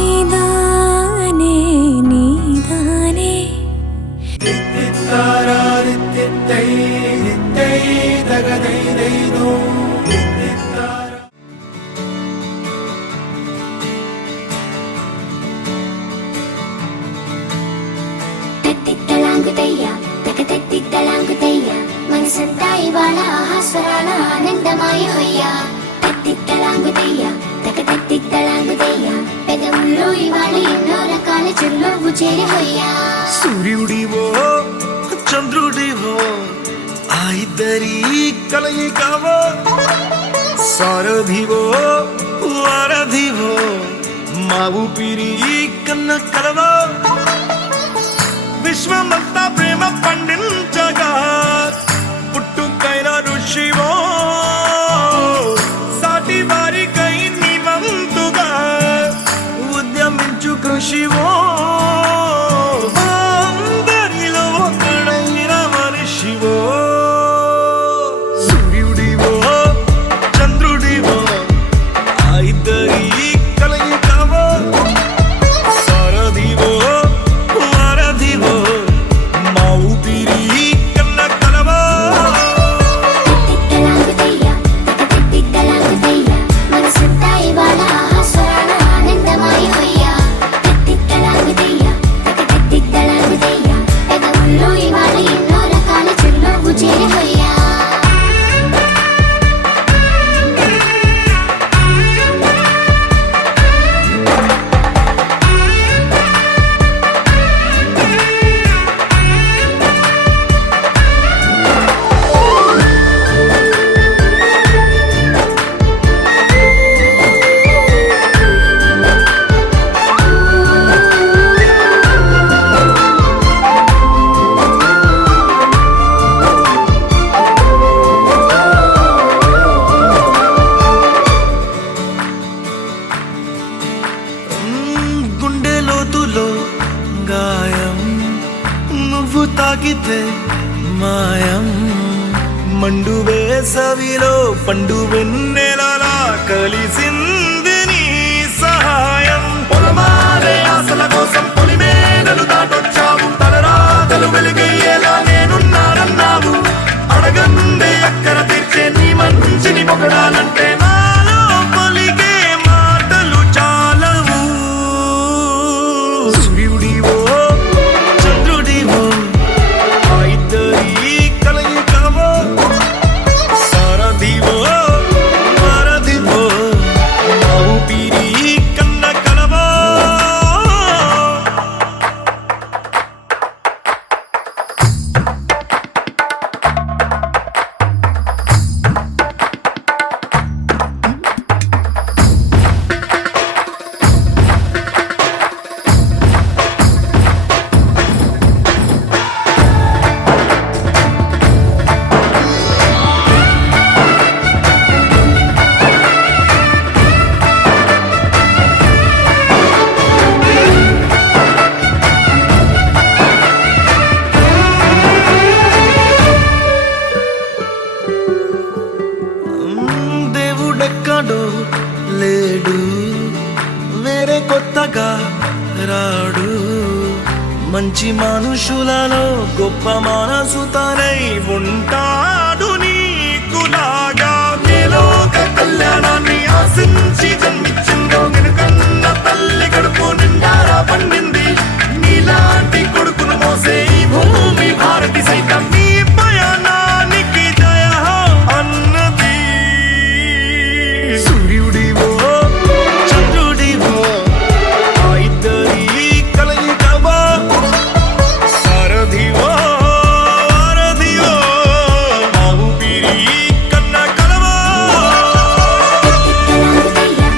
నీదానే నీదానే తలాంగుతయ్యా తకతెత్తిద్దలాంగుతయ్యా మనసంతా ఇవాళ ఆహాస్వరాల ఆనందమాయ హొయ్యా తత్తిద్దలాంగుతయ్యా తకతెత్తిద్దలాంగుతయ్యా పెదవుల్లో ఇవాళ ఎన్నో రకాల చిరునవ్వు చేరి హొయ్యా సూర్యుడివో చంద్రుడివో ఆ ఇద్దరి కలయికవో సారథివో వారధివో మా ఊపిరి కన్న కలవో విశ్వమంతా ప్రేమ పండించగా పుట్టుకైన ఋషివో సాటి వారికై నివంతుగా ఉద్యమించు కృషివో అందరిలో ఒకడైన మనిషివో సూర్యుడివో చంద్రుడివో ఆ ఇద్దరి కలయికవో సారథివో వారధివో మా ఊపిరి కన్న కలవో తత్తిద్దలాంగుతయ్యా తకతెత్తిద్దలాంగుతయ్యా మనసంతా ఇవాళ ఆహాస్వరాల ఆనందమాయ హొయ్యా తత్తిద్దలాంగుతయ్యా తకతెత్తిద్దలాంగుతయ్యా పెదవుల్లో ఇవాళ ఎన్నో రకాల చిరునవ్వు చేరి హొయ్యా గుండె లోతులో గాయం నువ్వు తాకితే మాయం మండు వేసవిలో పండు వెన్నెలలా కలిసింది నీ సహాయం పొలమారే ఆశల కోసం పొలిమేనలు దాటొచ్చావు తలరాతలు వెలుగయ్యేలా నేనున్నానన్నావు అడగందే అక్కర తీర్చే నీ మంచిని పొగడాలంటే నాలో పలికే మాటలు చాలవు సూర్యుడివో చంద్రుడివో ఆ ఇద్దరి కలయికవో సారథివో వారధివో మా ఊపిరి కన్న కలవో దేవుడెక్కడో లేడు వేరే కొత్తగా రాడు మంచి మనుషులలో గొప్ప మనసు తనై ఉంటాడు నీకులాగా లోక కళ్యాణాన్ని ఆశించి జన్మించిందో వెనుకన్న తల్లి కడుపు నిండారా పండింది నీలాంటి కొడుకును మోసే ఈ భూమి భారతి సైతం నీ పయనానికి జయ అన్నది సూర్యుడివో చంద్రుడివో ఆ ఇద్దరి కలయికవో సారథివో వారధివో మా ఊపిరి కన్న కలవో తత్తిద్దలాంగుతయ్యా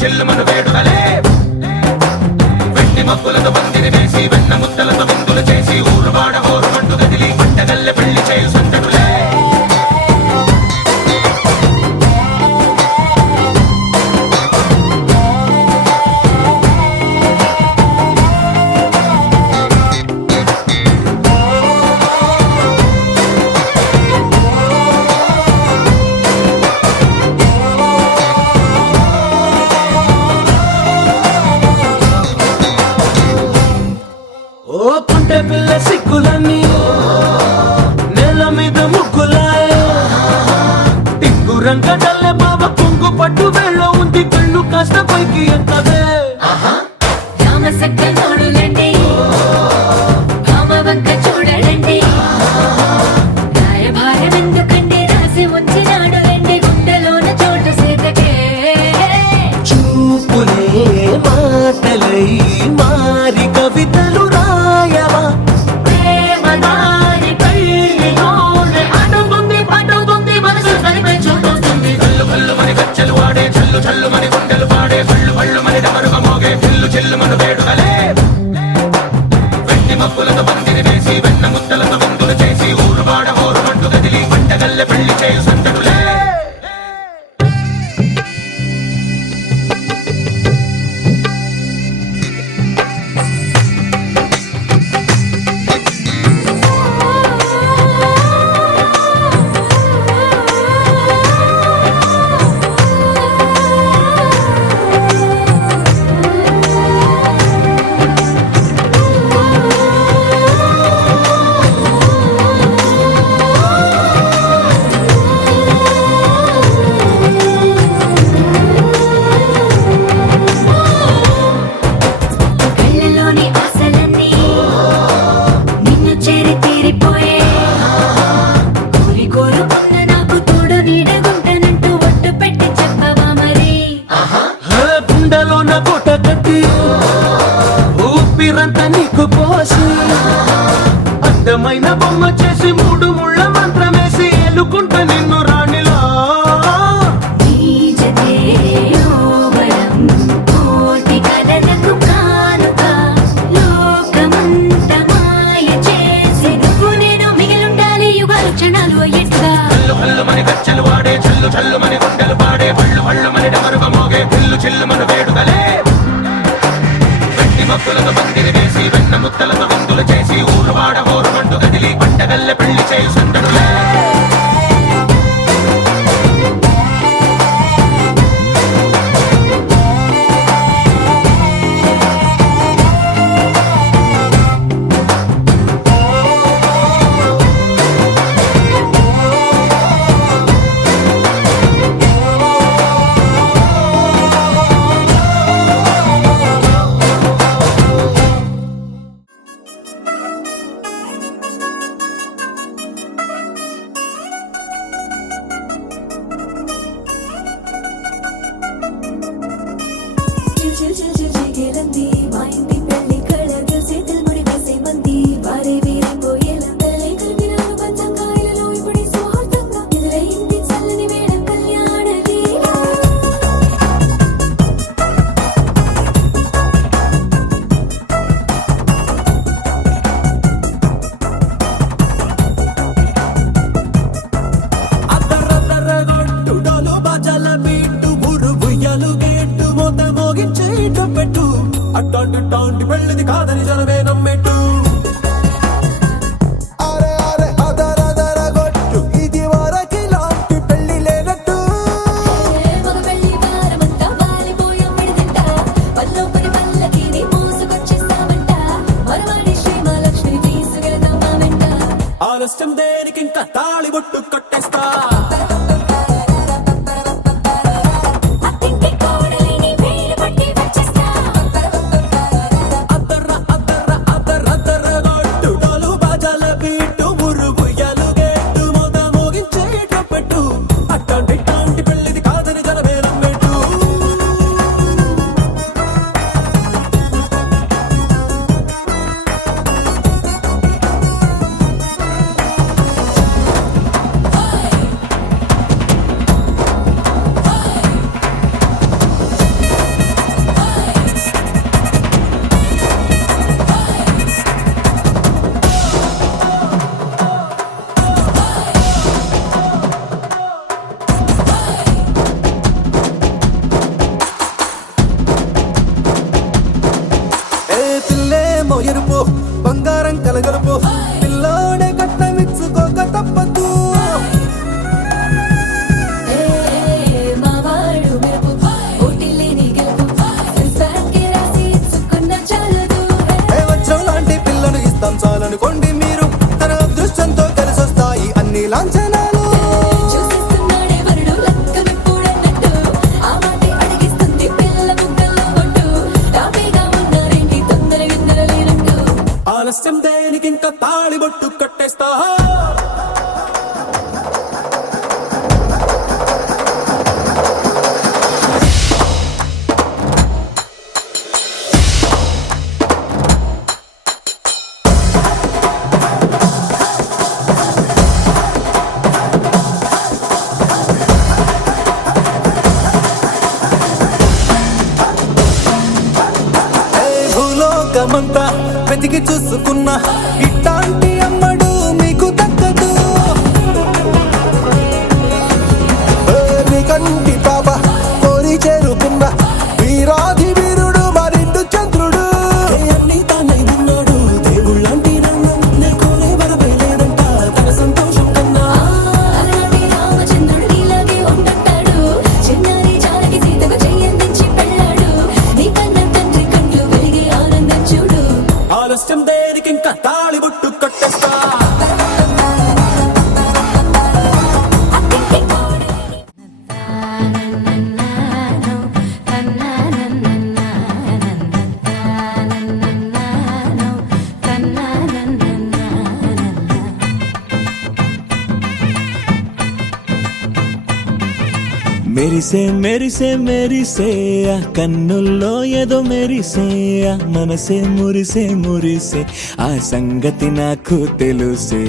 చెల్లుమను వేడుకలే వెండి మబ్బులతో పందిరి వేసి వెన్న ముద్దలతో విందులు చేసి ఊరువాడ హోరుమంటూ కదిలి పంటగల్లె పెళ్లి చేయు సందడులే ఓ పుంటె పిల్ల సిక్కులన్నీ నేల మీద ముగ్గులాయ టిక్కు రంగడల్లె బాబ కొంగు పట్టు వెళ్ళ ఉంది కళ్ళు కాస్త పైకి ఎత్తదే రామ సక్క నోడులండి రామ వంక చూడడండి రాయభారం ఎందుకండి రాసి ఉంచినాడు రండి గుండెలోన చోటు సేతకే చూపులే మాటలై మారి కవితలు రాయవా ప్రేమదారి పెళ్లిలోనే అడుగుంది పడుగుంది మనసు కలిపే చూడుతుంది కళ్ళు కళ్ళు మని గచ్చలు వాడే చల్లు చల్లు మని గుండెలు పాడే కళ్ళు కళ్ళు మని డమరుగ మోగే పిల్లు చెల్లుమను వేడుకలే వెండి మబ్బులతో పందిరి వేసి వెన్న ముద్దలతో విందులు చేసి ఊరువాడ హోరుమంటూ కదిలి పంటగల్లె పెళ్లి చేయు సందడులే కళ్ళలోని ఆశలన్నీ నిన్ను చేరి తీరిపోయే కోరి కోరుకున్న నాకు తోడు నీడగుంటానంటూ ఒట్టు పెట్టి చెప్పవా మరి గుండెలోన కోట కట్టి ఊపిరంతా నీకు పోసి అందమైన బొమ్మ చేసి మూడు ముళ్ళ మంత్రమేసి ఎలుకుంటా నిన్ను రాణిలా నీజతే యోవరం కోటి కలలకు కానుక లోకమంత మాయ చేసి నువ్వు నేను మిగిలుండాలి యుగాలు క్షణాలు అయ్యేట్టుగా కళ్ళు కళ్ళు మని గచ్చలు వాడే చల్లు చల్లు మని గుండెలు పాడే పళ్ళు పళ్ళు మని డమరుగ మోగే పిల్లు చెల్లుమను వేడుకలే వెండి మబ్బులతో పందిరి వేసి వెన్న ముద్దలతో విందులు చేసి ఊరువాడ హోరుమంటూ కదిలి పంటగల్లె పెళ్లి చేయు సందడులే అట్టాంటి టాంటి పెళ్ళిది కాదని జనమే నమ్మెట్టు అరే అరే అదర అదర గొట్టు ఇది వరకి లాంటి పెళ్లి లేనట్టు మగ పెళ్లి వారమంతా వాలిపోయాం విడిదింట పల్లోపడి పల్లకిని మోసుకొచ్చేస్తామంట మరవాడి శ్రీమహాలక్ష్మి తీసుకెళ్దాం మా వెంట ఆలస్యం దేనికి ఇంకా తాళి బొట్టు కట్టేస్తా ఓ బొట్టు కట్టేస్తా భూలోకమంతా వెతికి చూసుకున్నా ఇట్లాంటి అమ్మడు మీకు దక్కదు నీ కంటి పాప కోరి చేరుకున్న వీరాధి వీరుడు మరిండు చంద్రుడు అన్ని తానై ఉన్నాడు దేవుళ్ళంటి నన్ను నే కోరే వరమే లేదంట తన సంతోషం కన్నా అలాంటి రామచంద్రుడు నీలాగే ఉండంటాడు చిన్నారి జానకి సీతకు చెయ్యందించి పెళ్ళాడు నీ కన్న తండ్రి కంట్లు వెలిగి ఆనందం చూడు ఆలస్యం దేనికి ఇంకా తాళి బొట్టు కట్టేస్తా మెరిసే మెరిసే మెరిసే ఆ కన్నుల్లో ఏదో మెరిసే ఆ మనసే మురిసే మురిసే ఆ సంగతి నాకు తెలుసే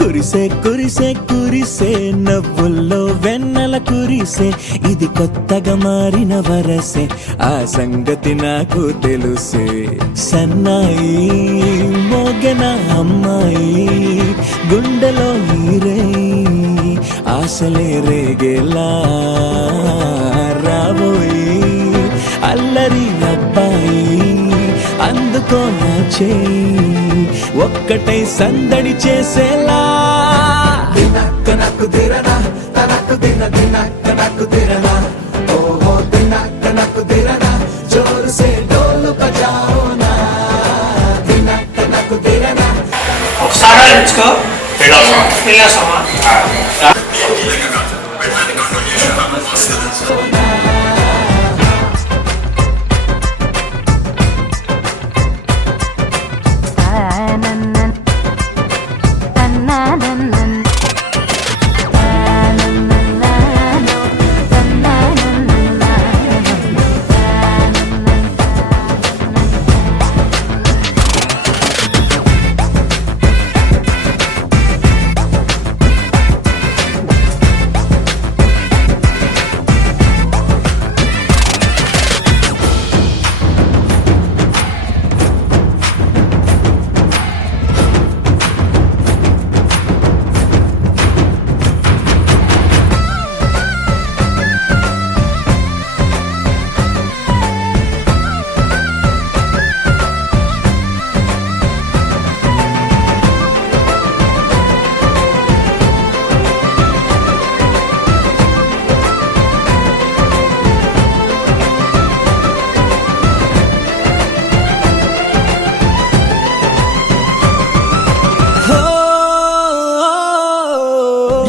కురిసే కురిసే కురిసే నవ్వుల్లో వెన్నెల కురిసే ఇది కొత్తగా మారిన వరసే ఆ సంగతి నాకు తెలుసే సన్నాయి మోగన అమ్మాయి గుండెలో నీరే ఆశలే రేగేలా రాబోయి అల్లరి అబ్బాయి అందుకో నా చేయి ఒక్కటై సందడి చేసేలా దినక్క నాకు దిరనా తనకు దిన దినక్క నాకు దిరనా ఓహో దినక్క నాకు దిరనా జోరు సే డోలు బజాओ నా దినక్క నాకు దిరనా ఒకసారి నేర్చుకో వెళ్ళొస్తామా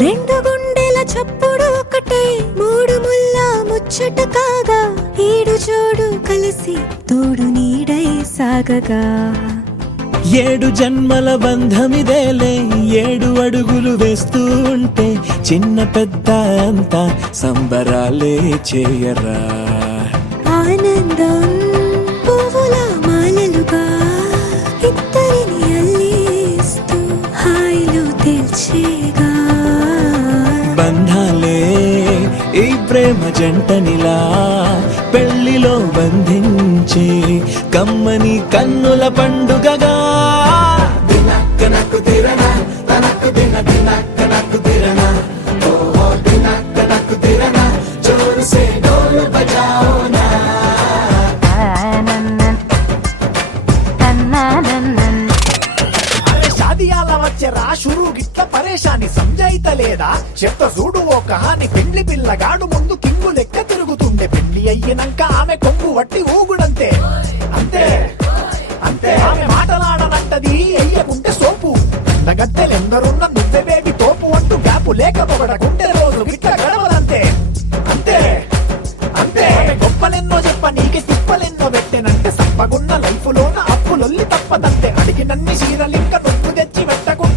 రెండు గుండెల చప్పుడు ఒకటే మూడు ముల్ల ముచ్చట కాగా ఏడు జోడు కలిసి తోడు నీడై సాగగా ఏడు జన్మల బంధమిదేలే ఏడు అడుగులు వేస్తూ ఉంటే చిన్న పెద్ద అంతా సంబరాలే చేయరా ఆనందం పువ్వుల మాలలుగా ఇద్దరిని అల్లేస్తూ హాయిలో తేల్చేగా బంధాలే ఈ ప్రేమ జంటనిలా పెళ్లిలో బంధించే కమ్మని కన్నుల పండుగగా దినక్క నాకు దిరనా తనకు దిన దినక్క నాకు దిరనా ఓహో దినక్క నాకు దిరనా జోరు సే డోలు బజాओ నా షాదియాల వచ్చెరా షురు గిట్ల పరేషాని సంజాయితలేదా చెత్త చూడు ఓ కహాని పెండ్లి పిల్లగాడు ముందు కింగు లెక్క తిరుగుతుండే పెళ్లి అయ్యినంక ఆమె కొంగు వట్టి ఊగుడంతే అంతే అంతే ఆమె మాటలాడనంటది అయ్యకుంటే సోపు గద్దెలెందరున్న నువ్వే బేబీ తోపు అంటూ గ్యాపు లేక పొగడకుంటే రోజు గిట్ల గడవదంతే అంతే అంతే ఆమె గొప్పలెన్నో చెప్ప నీకే తిప్పలెన్నో పెట్టెనంటే సంపగున్న లైఫ్ లోన అప్పులొల్లి తప్పదంతే అడిగినన్ని చీరలింక నువ్వు తెచ్చి పెట్టకు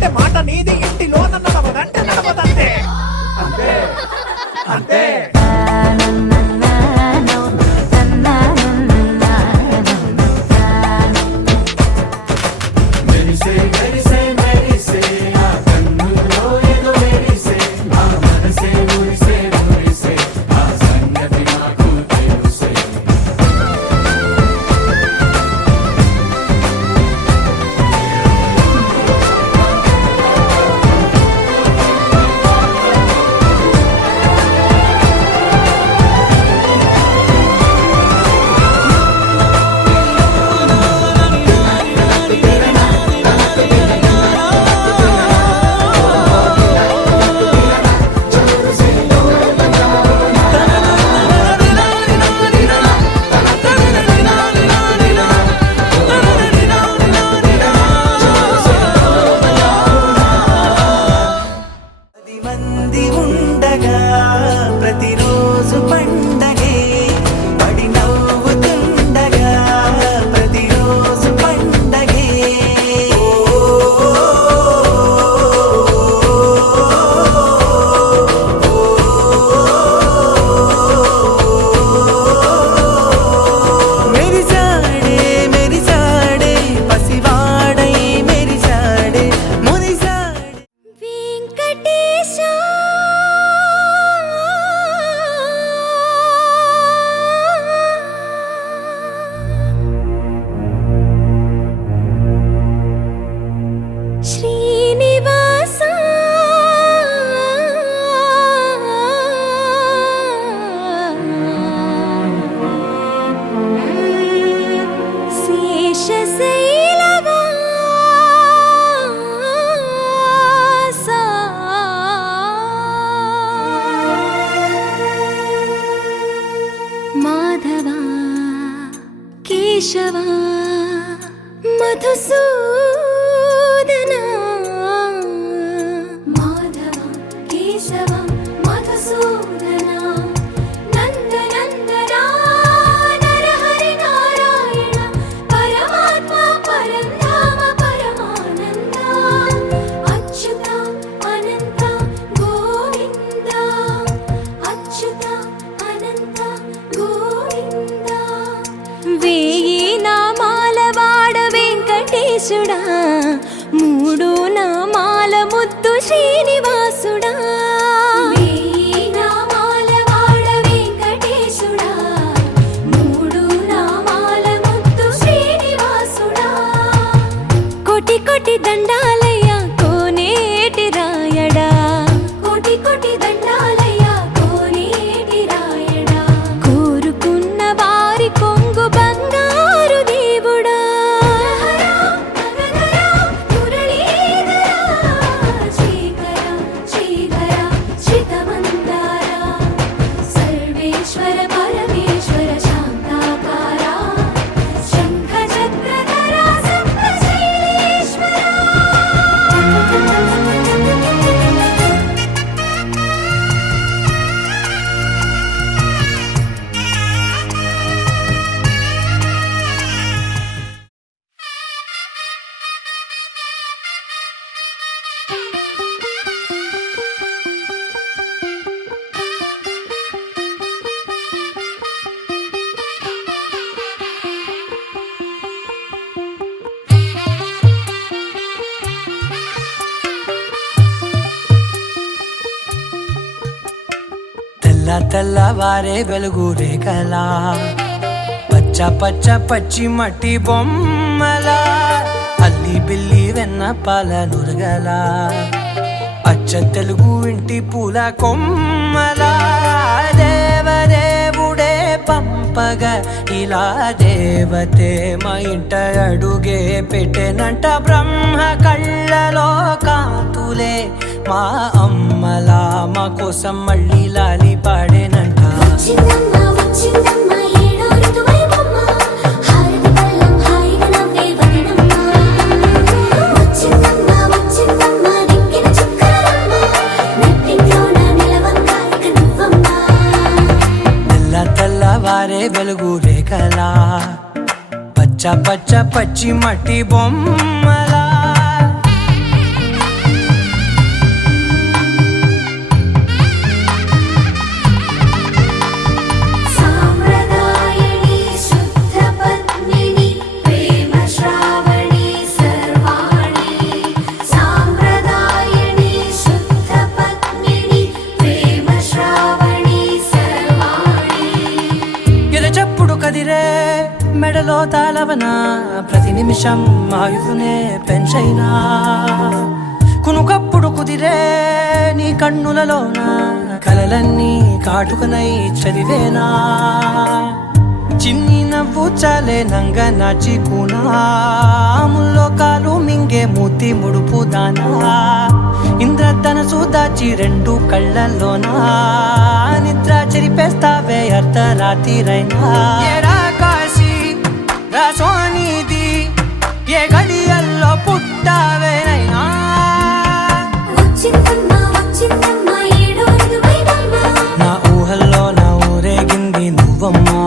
కేశవా మధుసూదనా మాధవ కేశవ మధుసూదనా నందనందనా నరహరి నారాయణ పరమాత్మ పరంధామ పరమానంద అచ్యుత అనంత గోవింద అచ్యుత అనంత గోవింద వేయి నామాల వాడ వెంకటేశుడా మూడు నామాల ముద్దు శ్రీనివాసుడా వేయి నామాల వాడ వెంకటేశుడా మూడు నామాల ముద్దు శ్రీనివాసుడా కోటి కోటి దండాలయ్యా కోనేటి రాయడా కోటి కోటి దండాలయ్యా కోనేటి రాయడా కోరుకున్న వారి కొంగు బంగారు దేవుడా సర్వేశ్వర పరమేశ్వర శాంతాకార శంఖ చక్రధర సప్తశైలేశ్వర తెల్ల తెల్లవారే వెలుగు రేఖలా పచ్చ పచ్చ పచ్చి మట్టి బొమ్మలా అల్లి బిల్లి వెన్న పాల నురగలా అచ్చ తెలుగు ఇంటి పూల కొమ్మలా దేవదేవుడే పంపగా ఇలా దేవతే మా ఇంట అడుగే పెట్టెనంట బ్రహ్మ కళ్ళలో కాంతులే మా అమ్మలా మా కోసం మళ్ళీ లాలి పాడేనంట వచ్చిందమ్మ వచ్చిందమ్మ ఏడో ఋతువైవమ్మ హారతి పళ్ళం హాయిగా నవ్వే వదనమ్మ వచ్చిందమ్మ వచ్చిందమ్మ నెక్కిన చుక్కలమ్మ నెట్టింట్లోన నిలవంగా ఇక నువ్వమ్మ తెల్ల తెల్లవారే వెలుగు రేఖలా పచ్చ పచ్చ పచ్చి మట్టి బొమ్మలా సాంప్రదాయని శుద్ధ పద్మిని ప్రేమ శ్రావణి సర్వాణి సాంప్రదాయని శుద్ధ పద్మిని ప్రేమ శ్రావణి సర్వాణి ఎరచప్పుడు కదిరే మెడలో తాళవన ప్రతి నిమిషం ఆయుధునే పెంచైనా కునుకప్పుడు కుదిరే నీ కన్నులలోన కలలన్నీ కాటుకనై చదివేనా చిన్ని నవ్వు చాలే నంగ నాచి కూనాముల్లో కాలు మింగే మూతి ముడుపు దానా ఇంద్రధనసు దాచి రెండు కళ్ళల్లోనా నిద్ర చెరిపేస్తావే అర్ధరాత్రిరైనా ఏరా కాశీ రా సోనిది ఏ గడియల్లో పుట్టావేనైనా వచ్చిందమ్మ వచ్చిందమ్మ ఏడో ఋతువైవమ్మ నా ఊహల్లో నా ఊరేగింది నువ్వమ్మా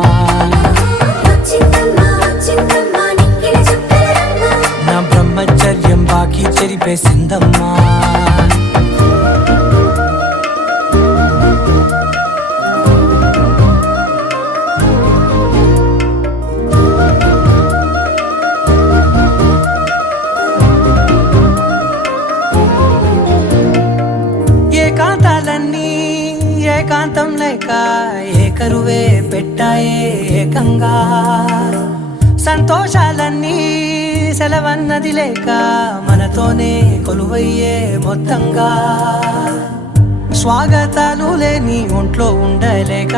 వచ్చిందమ్మ వచ్చిందమ్మ నెక్కిన చుక్కలమ్మ నా బ్రహ్మచర్యం బాకీ చెరిపేసిందమ్మా ఏకాంతాలన్నీ ఏకాంతం లేక ఏకరువే పెట్టాయే ఏకంగా సంతోషాలన్నీ సెలవన్నది లేక మనతోనే కొలువయ్యే మొత్తంగా స్వాగతాలు లేని ఒంట్లో ఉండలేక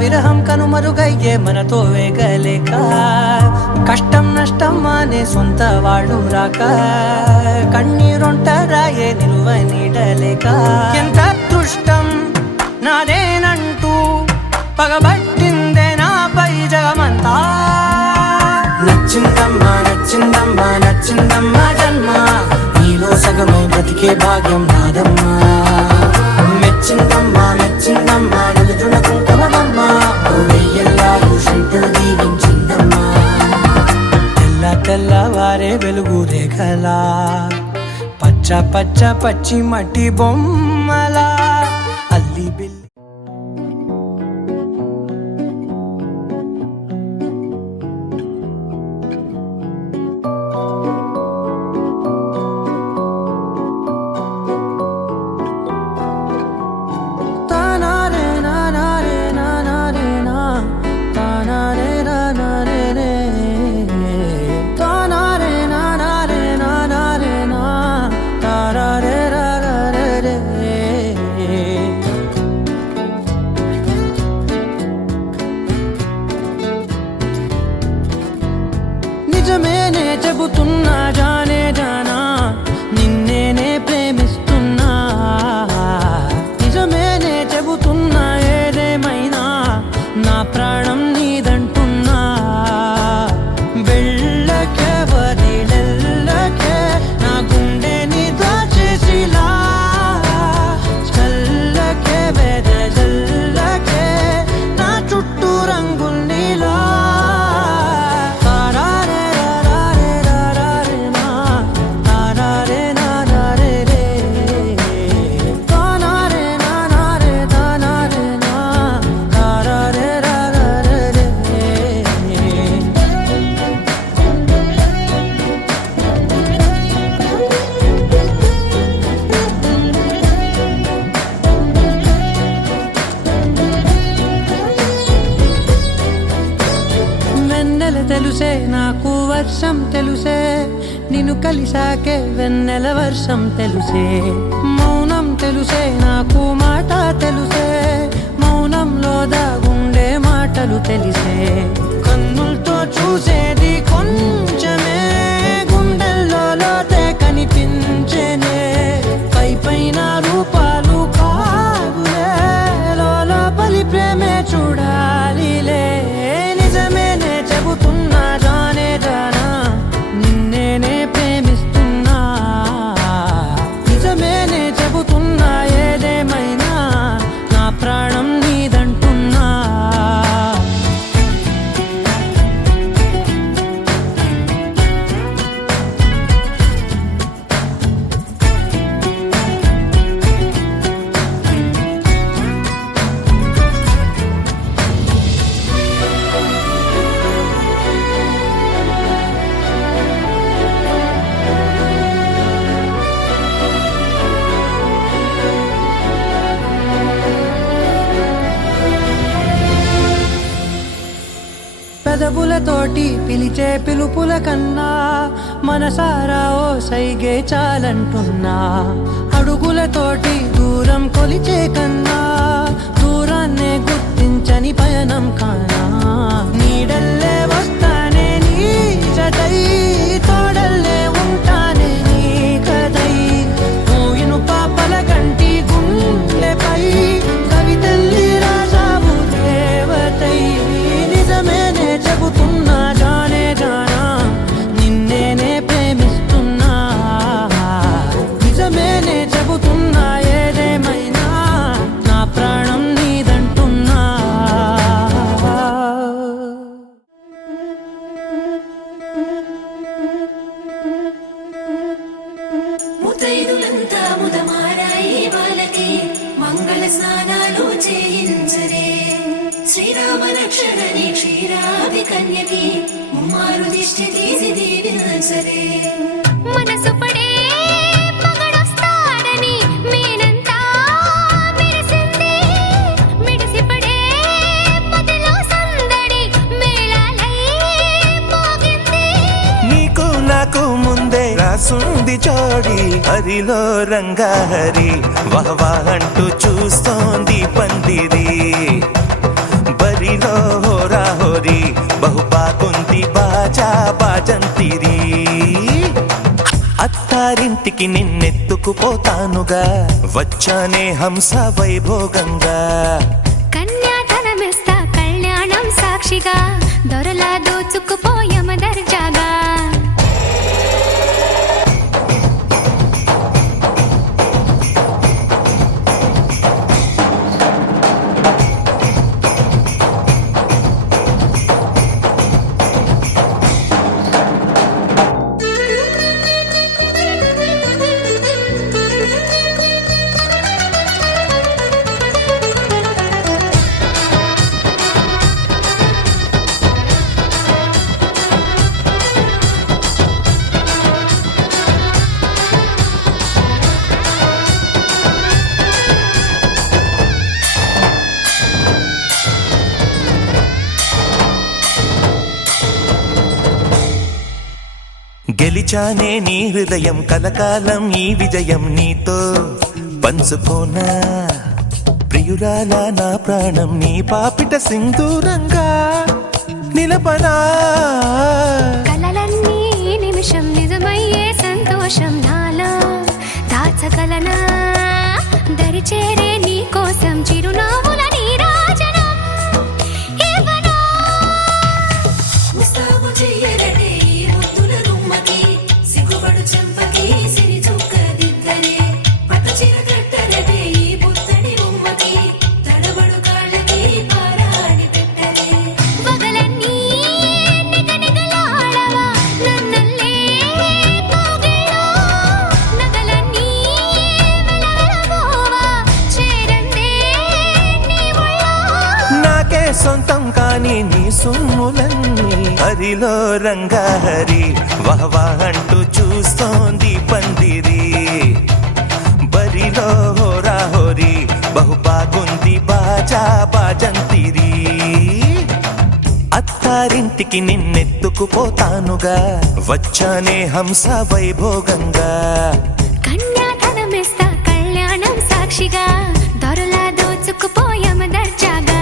విరహం కనుమరుగయ్యే మనతో వేగలేక కష్టం నష్టం అనే సొంత వాడు రాక కన్నీరొంటరాయే నిలువ నీడలేక ఎంత అదృష్టం నాదేనంటూ పగబట్టిందే నాపై జగమంతా నచ్చిందమ్మా నచ్చిందమ్మా జన్మ నీలో సగమై బ్రతికే భాగ్యం నాదమ్మా మెచ్చిందమ్మా మెచ్చిందమ్మా నిలుచున కుంకుమమ్మ వెయ్యల్లాలు శంకరు దీవించిందమ్మా తెల్ల తెల్లవారే వెలుగు రేఖలా పచ్చ పచ్చ పచ్చి మట్టి బొమ్మలా అల్లి బిల్లి నిజమేనే చెబుతున్నా జానే జానా నిన్నేనే ప్రేమిస్తున్నా నిజమేనే చెబుతున్నా ఏదేమైనా నా ప్రాణం నీదంటున్నా వెళ్ళకే వదిలెల్లకే నా గుండెని దాచేసిలా చల్లకే వెదజల్లకే నా చుట్టూ రంగుల్నిలా తెలుసే నాకు వర్షం తెలుసే నిన్ను కలిసాకే వెన్నెల వర్షం తెలుసే మౌనం తెలుసే నాకు మాట తెలుసే మౌనంలో దాగుండే మాటలు తెలిసే కన్నులతో చూసేది కొంచెమే గుండెల్లో లోతే కనిపించేనే పై పైన రూపాలు కాదులే లోపలి ప్రేమే చూడాలిలే నిజమేనే చెబుతున్నా జానే జానా నిన్నేనే ప్రేమిస్తున్నా నిజమేనే చెబుతున్నా ఏదేమైనా నా ప్రాణం నీదంటున్నా పెదవులతోటి పిలిచే పిలుపుల కన్నా మనసారా ఓ సైగే చాలంటున్నా అడుగులతోటి దూరం కొలిచే కన్నా దూరాన్నే గుర్తించని పయనం కానా నీడల్లే వస్తానే నీ జతై తోడల్లే ఉంటానే నీ కదై మోయిను పాపల కంటి గుండెపై కవితల్లి రాజావు దేవతై నిజమేనే చెబుతున్నా జానే జానా నిన్నేనే ప్రేమిస్తున్నా నిజమేనే చెబుతున్నా ఏదేమైనా నా ప్రాణం నీదంటున్నా ముతైదులంతా ముదమారాయి వాళ్ళకి మంగళ స్నానాలు చేయించరే శ్రీరామ రక్షణని క్షీరాది కన్యకి ముమ్మారు దిష్టి తీసి దీవించరే మనసు పడే మగడొస్తాడని మేనంతా మెరిసింది మిడిసిపడే మదిలో సందడి మేళాలై మోగింది నీకు నాకు ముందే రాసుంది జోడి హరిలో రంగా హరి వహవా అంటూ చూస్తోంది పందిరి బరిలో హోరా హోరి బహు బాగుంది బాజా బాజంతిరి అత్తారింటికి నిన్నెత్తుకుపోతానుగా వచ్చానే హంస వైభోగంగా కన్యాధనమిస్తా కళ్యాణం సాక్షిగా దొరలా దోచుకుపోయమ దర్జాగా గెలిచానే నీ హృదయం కలకాలం ఈ విజయం నీతో పంచుకోనా ప్రియురాలా నా ప్రాణం నీ పాపిట సింధూరంగా నిలపనా కలలన్నీ నిమిషం నిజమయ్యే సంతోషం నాలో దాచగలనా దరిచేరే నీ కోసం చిరునవ్వుల నీరాజనం ఇవ్వనా ముస్తాబు చెయ్యరటే ఈ ముద్దుల గుమ్మకి సిగ్గుపడు చెంపకి సిరి చుక్క దిద్దరే పట్టు చీర కట్టరటే ఈ పుత్తడి బొమ్మకి తడబడు కాళ్ళకి పారాడి పెట్టరే పగలన్నీ నిగనిగలాడవా నన్నల్లే కోగిలో నగలన్నీ వెలవెలబోవా చేరందే నీ ఒళ్ళో నాకే సొంతం కాని నీ సొమ్ములన్నీ హరిలో రంగాహరి వహవా అంటూ చూస్తోంది పందిరి బరిలో హోరా హోరి బహు బాగుంది బాజా బాజంతిరి అత్తారింటికి నిన్నెత్తుకుపోతానుగా వచ్చానే హంస వైభోగంగా కన్యాధనమిస్తా కళ్యాణం సాక్షిగా దొరలా దోచుకుపోయామ దర్జాగా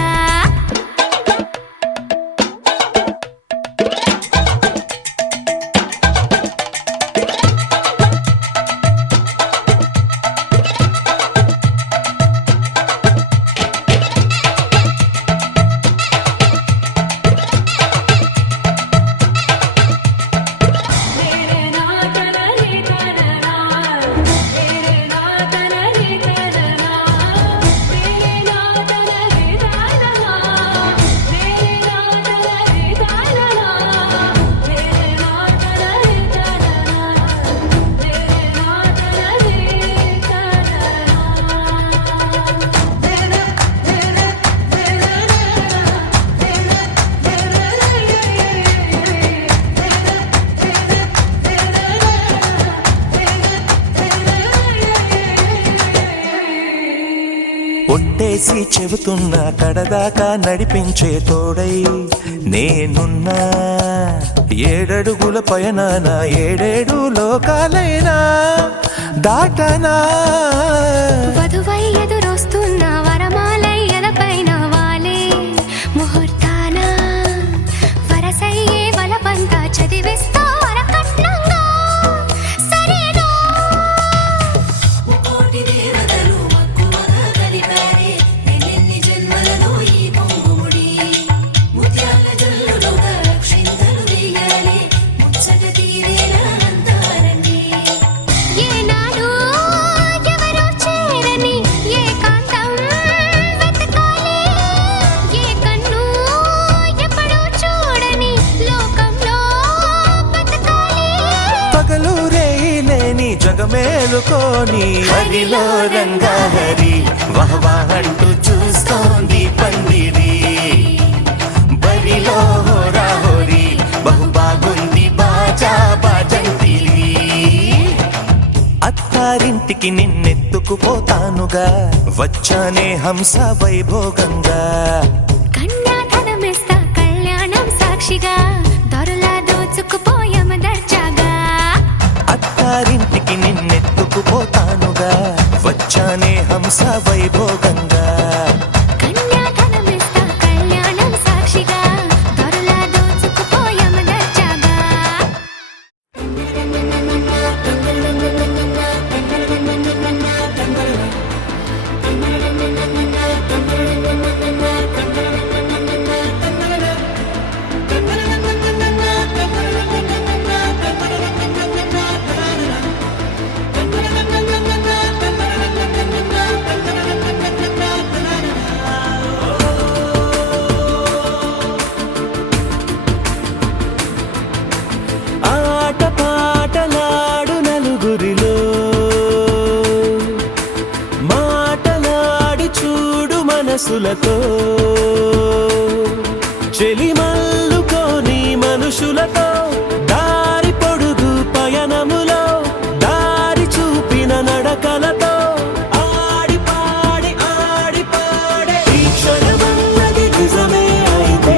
ఒట్టేసి చెబుతున్నా కడదాకా నడిపించే తోడై నేనున్నా ఏడడుగుల పయనాన ఏడేడు లోకాలైనా దాటనా వధువై ఎదురొస్తున్న వరమాలయ్యలపైన వాలే ముహూర్తాన వరసయ్యే వలపంతా చదివిస్తా వరకట్నంగా సరేనా కోటి దేవతలు మక్కువగా కలిపారే ఎన్నెన్ని జన్మలలో ఈ పొంగుముడి ముత్యాల జల్లులుగా క్షింతలు వేయాలి ముచ్చట తీరేలా అంతారండి ఏనాడు ఎవరో చేరని ఏకాంతం వెతకాలి ఏ కన్ను ఎప్పుడూ చూడని లోకంలో బతకాలి పగలు రేయిలేని జగమేలుకోని హరిలో రంగాహరి వహవా అంటూ చూస్తోంది పందిరి బరిలో హోరా హోరి బహు బాగుంది బాజా బాజంతిరి అత్తారింటికి నిన్నెత్తుకుపోతానుగా వచ్చానే హంస వైభోగంగా కన్యాధనమిస్తా కళ్యాణం సాక్షిగా దొరలా దోచుకుపోయామ దర్జాగా అత్తారింటికి నిన్నెత్తుకుపోతానుగా వచ్చానే హంస వైభోగంగా కన్యాధనమిస్తా కళ్యాణం సాక్షిగా దొరలా దోచుకుపోయామ దర్జాగా ఆట పాటలాడు నలుగురిలో మాటలాడి చూడు మనసులతో చెలిమల్లుకోని మనుషులతో దారి పొడుగు పయనములో దారి చూపిన నడకలతో ఆడి పాడి ఈ క్షణమన్నది నిజమే అయితే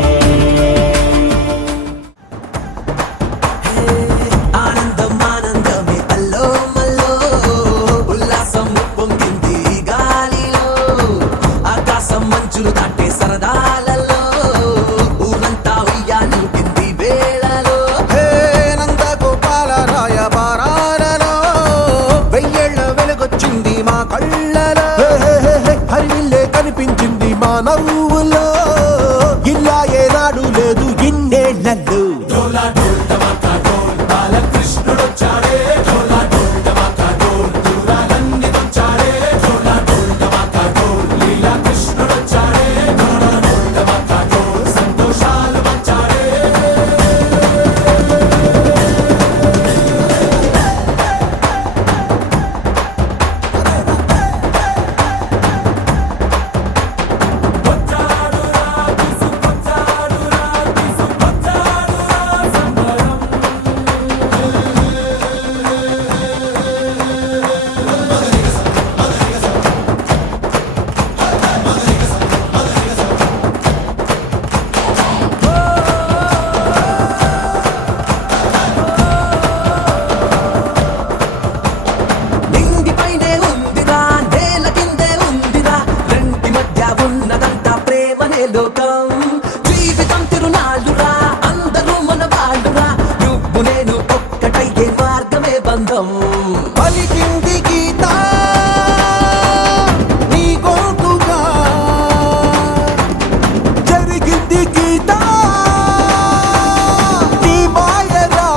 ఆనంద ఊయల్లో నింగిపైనే ఉందిరా నేల కిందే ఉందిరా రెంటి మధ్య ఉన్నదంతా ప్రేమనే లోకం జీవితం తిరునాళ్ళురా అందరూ మన వాళ్ళురా నువ్వు నేను ఒక్కటయ్యే మార్గమే బంధం పలికింది గీత నీ గోటుగా జరిగింది గీత నీ మాయరా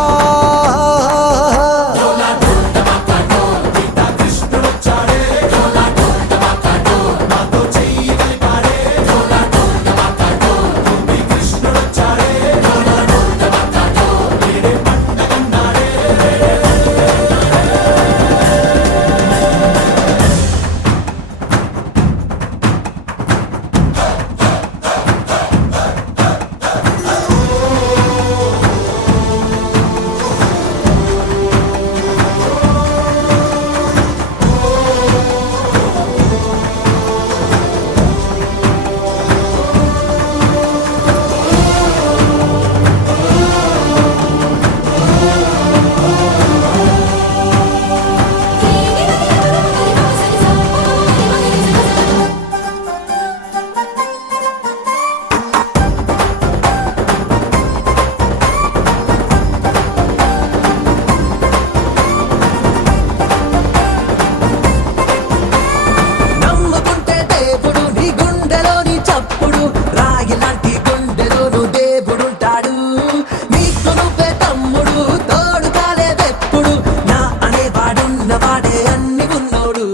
నమ్ముకుంటే దేవుడు నీ గుండెలోని చప్పుడు రాయిలాంటి గుండెలోను దేవుడుంటాడు నీకు నువ్వే తమ్ముడు తోడు కాలేదెప్పుడు నా అనేవాడున్నవాడే అన్ని ఉన్నోడు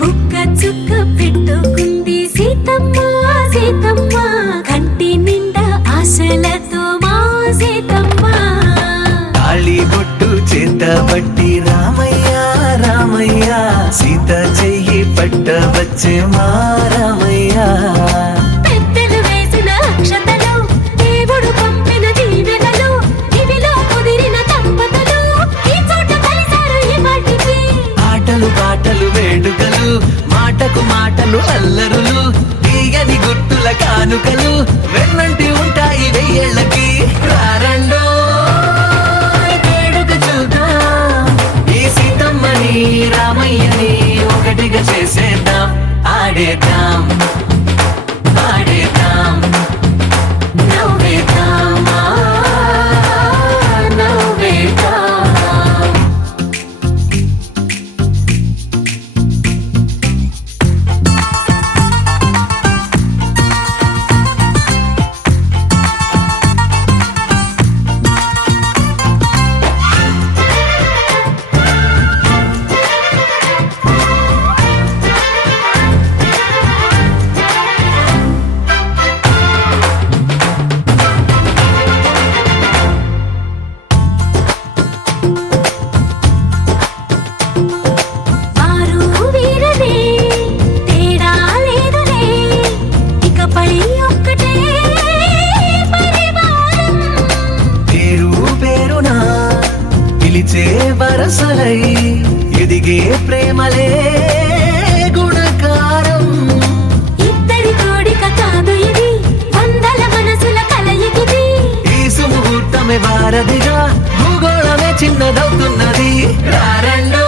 బుక్క చుక్క పెట్టుకుంది సీతమ్మ సీతమ్మ కంటి నిండా ఆశలతో మా సీతమ్మ తాళి బొట్టు చేతబట్టి రామయ్య రామయ్య సీత చెయ్యి పట్ట వచ్చే మా రామయ్య పెద్దలు వేసిన అక్షతలు దేవుడు పంపిన దీవెనలు ఇవిలో కుదిరిన దంపతులు ఈ చోట కలిసారు ఈ వాటికి ఆటలు పాటలు వేడుకలు మాటకు మాటలు అల్లరులు తీయని గుర్తుల కానుకలు వెన్నంటి ఉంటాయి వెయ్యేళ్ళకి రారండో వేడుక చూద్దాం ఈ సీతమ్మని రామయ్యని ఒకటిగా చేసేద్దాం ఆడేద్దాం ఆడేద్దాం నవ్వేద్దాం నవ్వేద్దాం వరసలై ఎదిగే ప్రేమలే గుణకారం. ఇద్దరి కోడిక కాదు ఇది, వందల మనసుల కలయికిది. ఈ సుముహూర్తమే వారధిగా భూగోళమే చిన్నదవుతున్నది. రారండో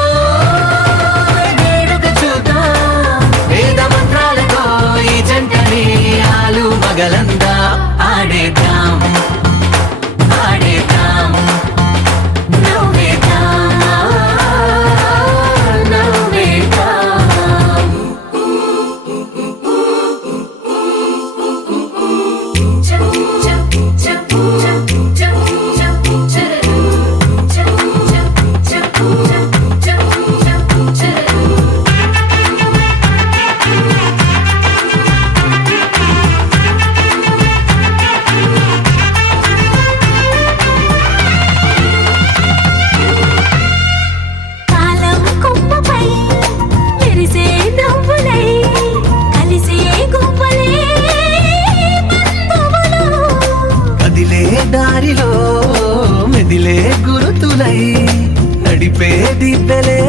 నడిపే దిబ్బెలే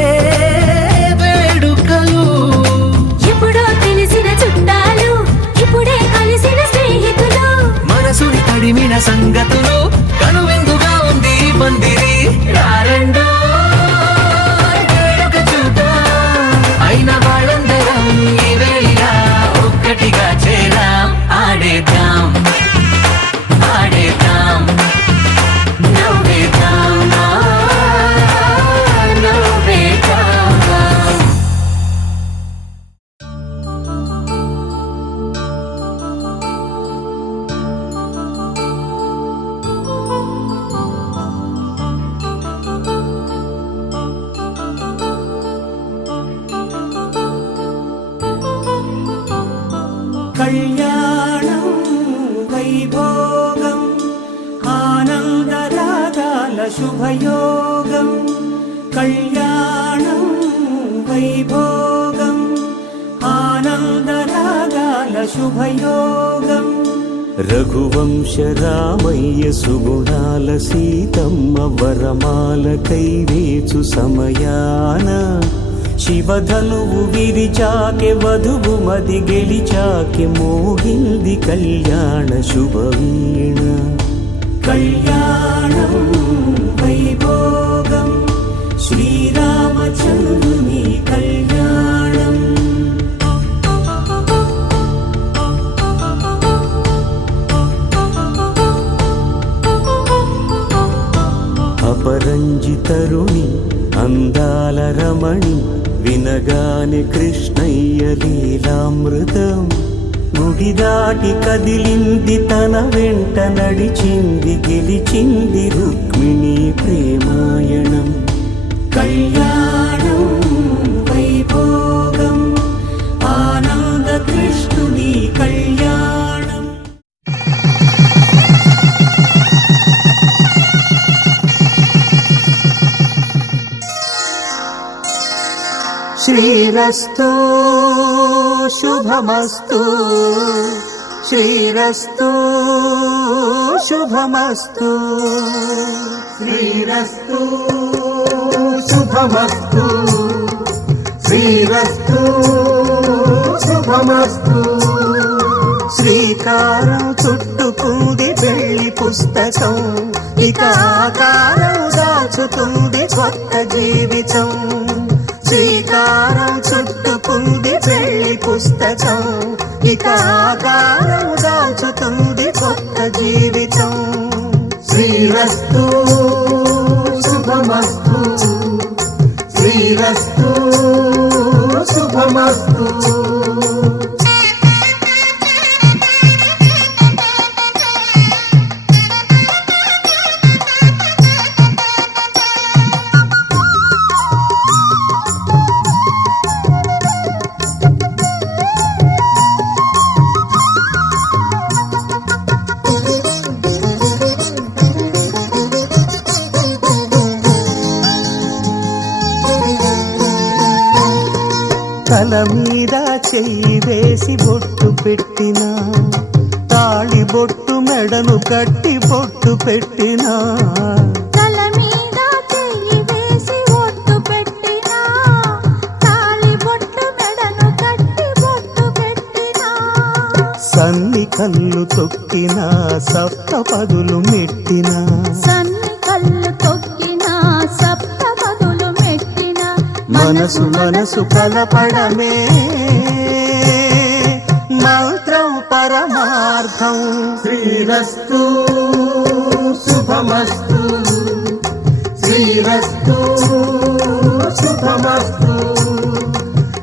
వేడుకలు. ఎప్పుడో తెలిసిన చుట్టాలు ఇప్పుడే కలిసిన స్నేహితులు. మనసుని తడిమిన సంగతులు కనువిందుగా ఉంది ఈ పందిరి. రారండో వేడుక చూద్దాం, అయిన వాళ్ళందరం ఈ వేళ ఒక్కటిగా చేరాం. ఆడేద్దాం ఆడేద్దాం నవ్వేద్దాం, నవ్వేద్దాం. కళ్యాణం వైభోగం ఆనందరాగాల శుభయోగం. కళ్యాణం వైభోగం ఆనందరాగాల శుభయోగం. రఘువంశ రామయ్య సుగుణాల సీతమ్మ వరమాల కైవేచు సమయాన శివధనువు విరిచాకె వధువు మది గెలిచాకె మోగింది కళ్యాణ శుభవీణ. కళ్యాణం వైభోగం శ్రీరామచంద్రుని కళ్యాణం. అపరంజి తరుణి అందాల రమణి వినగానే కృష్ణయ్య లీలామృతం. గుడి దాటి కదిలింది తన వెంట నడిచింది గెలిచింది రుక్మిణి ప్రేమాయణం. కళ్యాణం వైభోగం ఆనంద కృష్ణుని కళ్యాణం. శ్రీరస్తు శుభమస్తు శ్రీరస్తు శుభమస్తు శ్రీరస్తు శుభమస్తు శ్రీరస్తు శుభమస్తు. శ్రీకారం చుట్టుకుంది పెళ్లి పుస్తకం, ఇక ఆకారం దాచుతుంది కొత్త జీవితం. శ్రీకారం చుట్టుకుంది పెళ్లి పుస్తకం, ఇక ఆకారం దాచుతుంది కొత్త జీవితం. శ్రీరస్తు శుభమస్తు శ్రీరస్తు శుభమస్తు. తల మీద చెయ్యి వేసి బొట్టు పెట్టినా, తాళి బొట్టు మెడను కట్టి బొట్టు పెట్టినా. తల మీద చెయ్యి వేసి ఒట్టు పెట్టినా, తాళి బొట్టు మెడను కట్టి బొట్టు పెట్టినా. సన్ని కళ్ళు తొక్కినా సప్త పదులు మెట్టినా, సన్ని కళ్ళు తొక్కినా సప్త పదులు మెట్టినా. మనసు మనసు కలపడమే మంత్రం పరమార్థం. శ్రీరస్తు శుభమస్తు శ్రీరస్తు శుభమస్తు.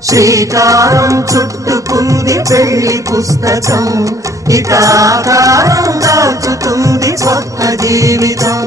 శ్రీకారం చుట్టుకుంది పెళ్లి పుస్తకం, ఇక ఆకారం దాచుతుంది కొత్త జీవితం.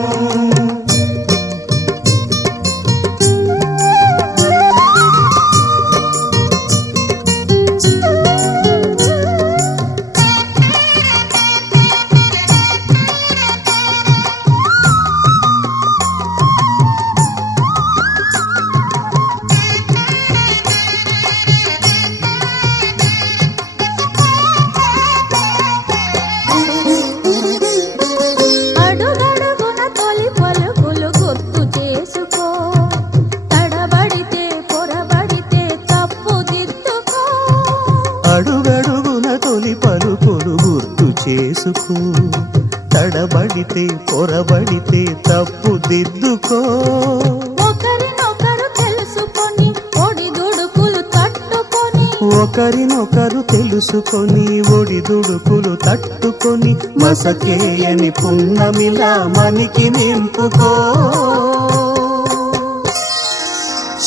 అడుగడుగున తొలి తెలుసుకో, తడబడితే పొరబడితే తప్పు దిద్దుకో. ఒకరినొకరు తెలుసుకొని ఒడిదుడుకులు తట్టుకొని, ఒకరినొకరు తెలుసుకొని ఒడిదుడుకులు తట్టుకొని, మసకేయని పున్నమిలా మనికి నింపుకో.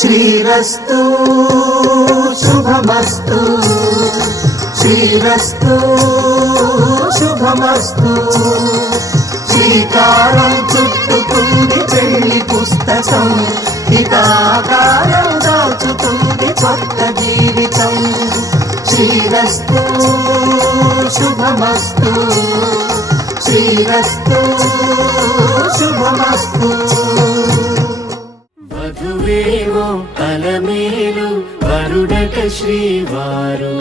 శ్రీరస్తు శుభమస్తు, శ్రీరస్తు శుభమస్తు. శ్రీకారం చుట్టుకుంది పెళ్లి పుస్తకం, ఇక ఆకారం దాచుతుంది కొత్త జీవితం. శ్రీరస్తు శుభమస్తు, శ్రీరస్తు శుభమస్తు. వధువేమో అలమేలు, వరుడట శ్రీవారు,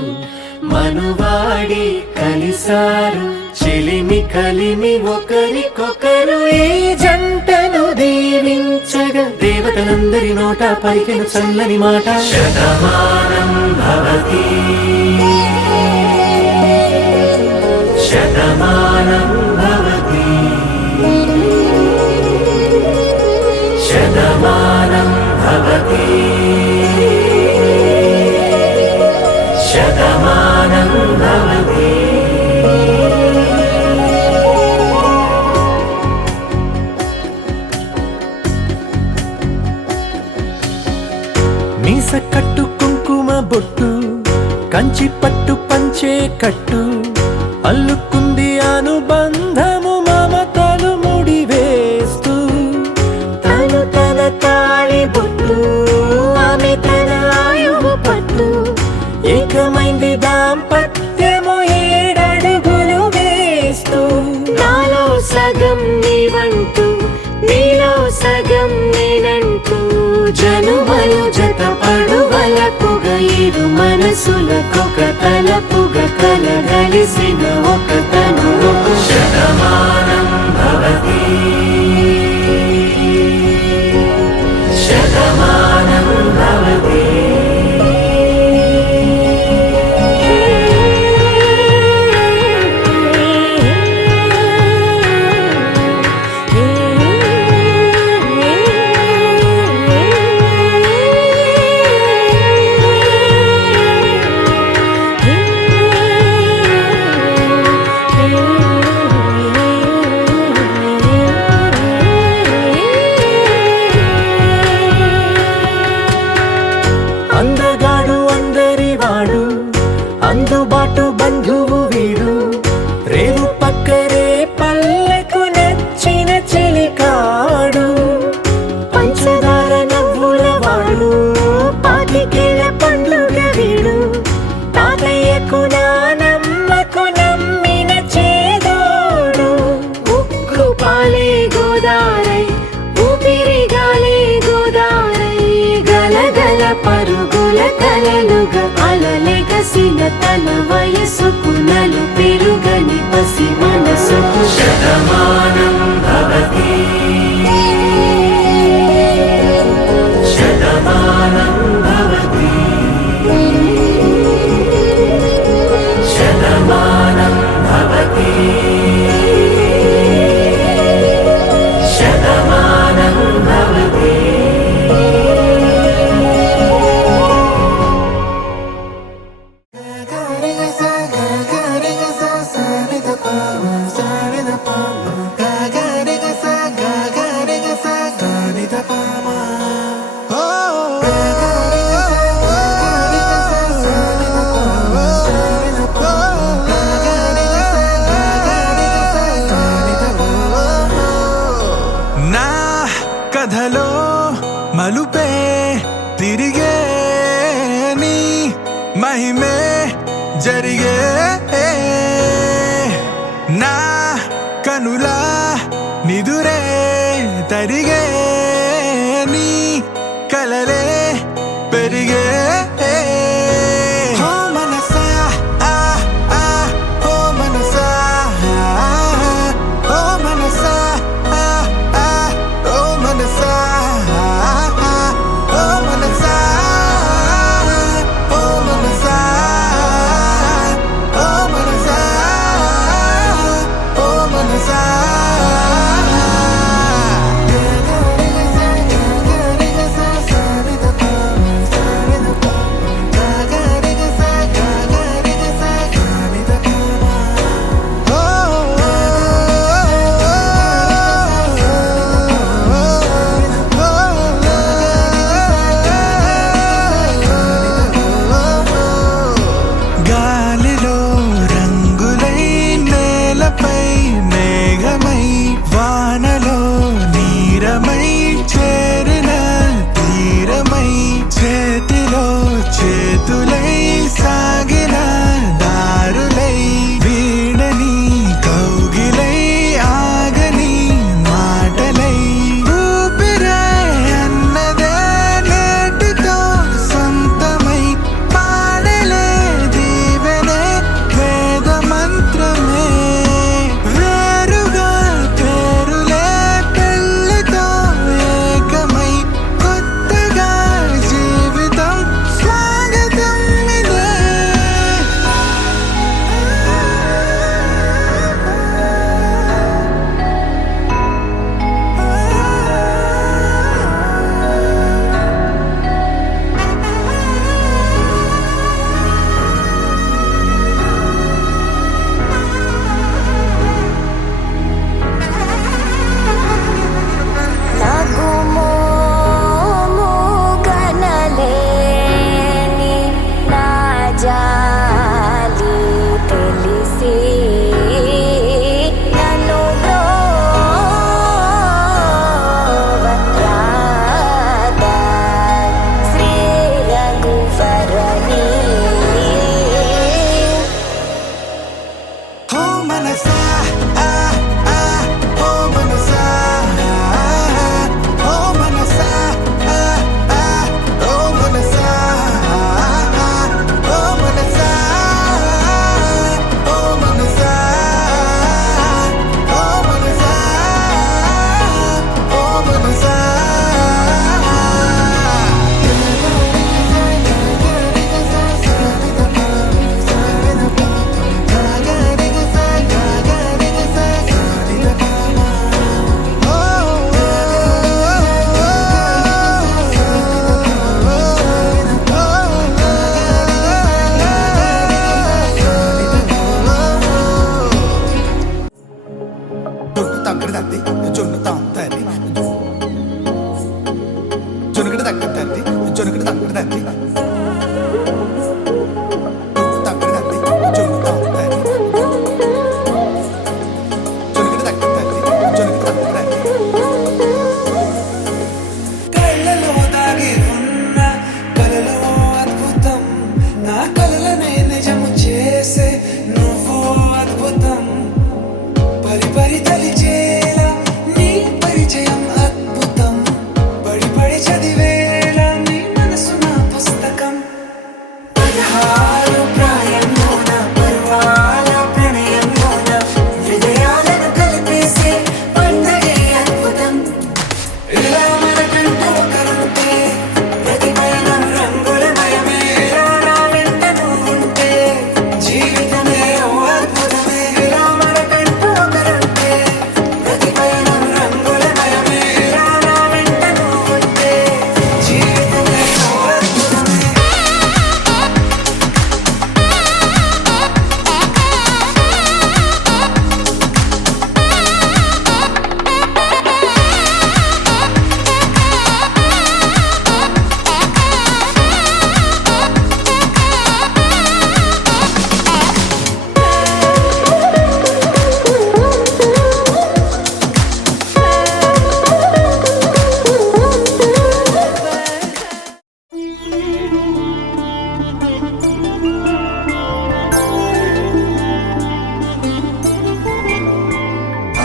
మనువాడి కలిసారు చెలిమి కలిమి ఒకరికొకరు. ఈ జంటను దీవించగా దేవతలందరి నోట పలికిన చల్లని మాట. శతమానం భవతి, శతమానం భవతి, శతమానం భవతి, శతమానం భవతి. మీస కట్టు కుంకుమ బొట్టు, కంచి పట్టు పంచే కట్టు, అల్లుకుంది అనుబంధము మమతలు ముడివేస్తూ. తను తన తాళి బొట్టు, ఆమె తన ఆయువు పట్టు, ఏకమైంది దాంపత్యము 7 అడుగులు వేస్తూ. నాలో సగం నీవంటూ, నీలో సగం నేనంటూ, జనుమలు జత పడువలపుగ ఇరు మనసులకొక తలపుగ కలగలిసిన ఒక తను. శతమానం భవతి, శతమానం భవతి. అందగాడు అందరివాడు, అందుబాటు బంధువు వీడు, రేవు పక్కరే పల్లెకు నచ్చిన చెలికాడు. పంచదార నవ్వుల వాడు, పాతికేల పండుగ వీడు, తాతయ్యకు నానమ్మకు నమ్మిన చేదోడు. ఉక్కు పాలే గోదారై, ఊపిరి గాలే గోదారై, గలగల పరుగుల కలలుగా అలలెగసిన తన వయసుకు నలు పెరుగని పసి మనసుకు. శతమానం భవతి, శతమానం భవతి, శతమానం భవతి, శతమానం భవతి. నా కథలో మలుపే తిరిగే, నీ మహిమే జరిగే. నా కనులా నిదురే తరిగే, నీ కలలే పెరిగే. ఓ మనసా ఆ ఆ, ఓ మనసా ఓ మనసా ఆ ఆ, ఓ మనసా ఓ మనసా ఓ మనసా ఓ మనసా తగ్గదండి జొనకటి తగ్గదండి కళ్ళలో దాగి ఉన్న కలలో అద్భుతం నా కలలనే నిజము చేసే నువ్వు అద్భుతం పరి పరి తలిచేలా నీ పరిచయం అద్భుతం పడి పడి చదివేలా నీ మనసు నా పుస్తకం 16 ప్రాయంలోన పర్వాల ప్రణయంలోన హృదయాలను కలిపేసే పండగే అద్భుతం ఇలా మనకంటూ ఒకరుంటే ప్రతి పయనం రంగులమయమే ఇలా నా వెంట నువ్వుంటే జీవితమే ఓ అద్భుతమే ఇలా మనకంటూ ఒకరుంటే ప్రతి పయనం రంగులమయమే ఇలా నా వెంట నువ్వుంటే జీవితమే ఓ అద్భుతమే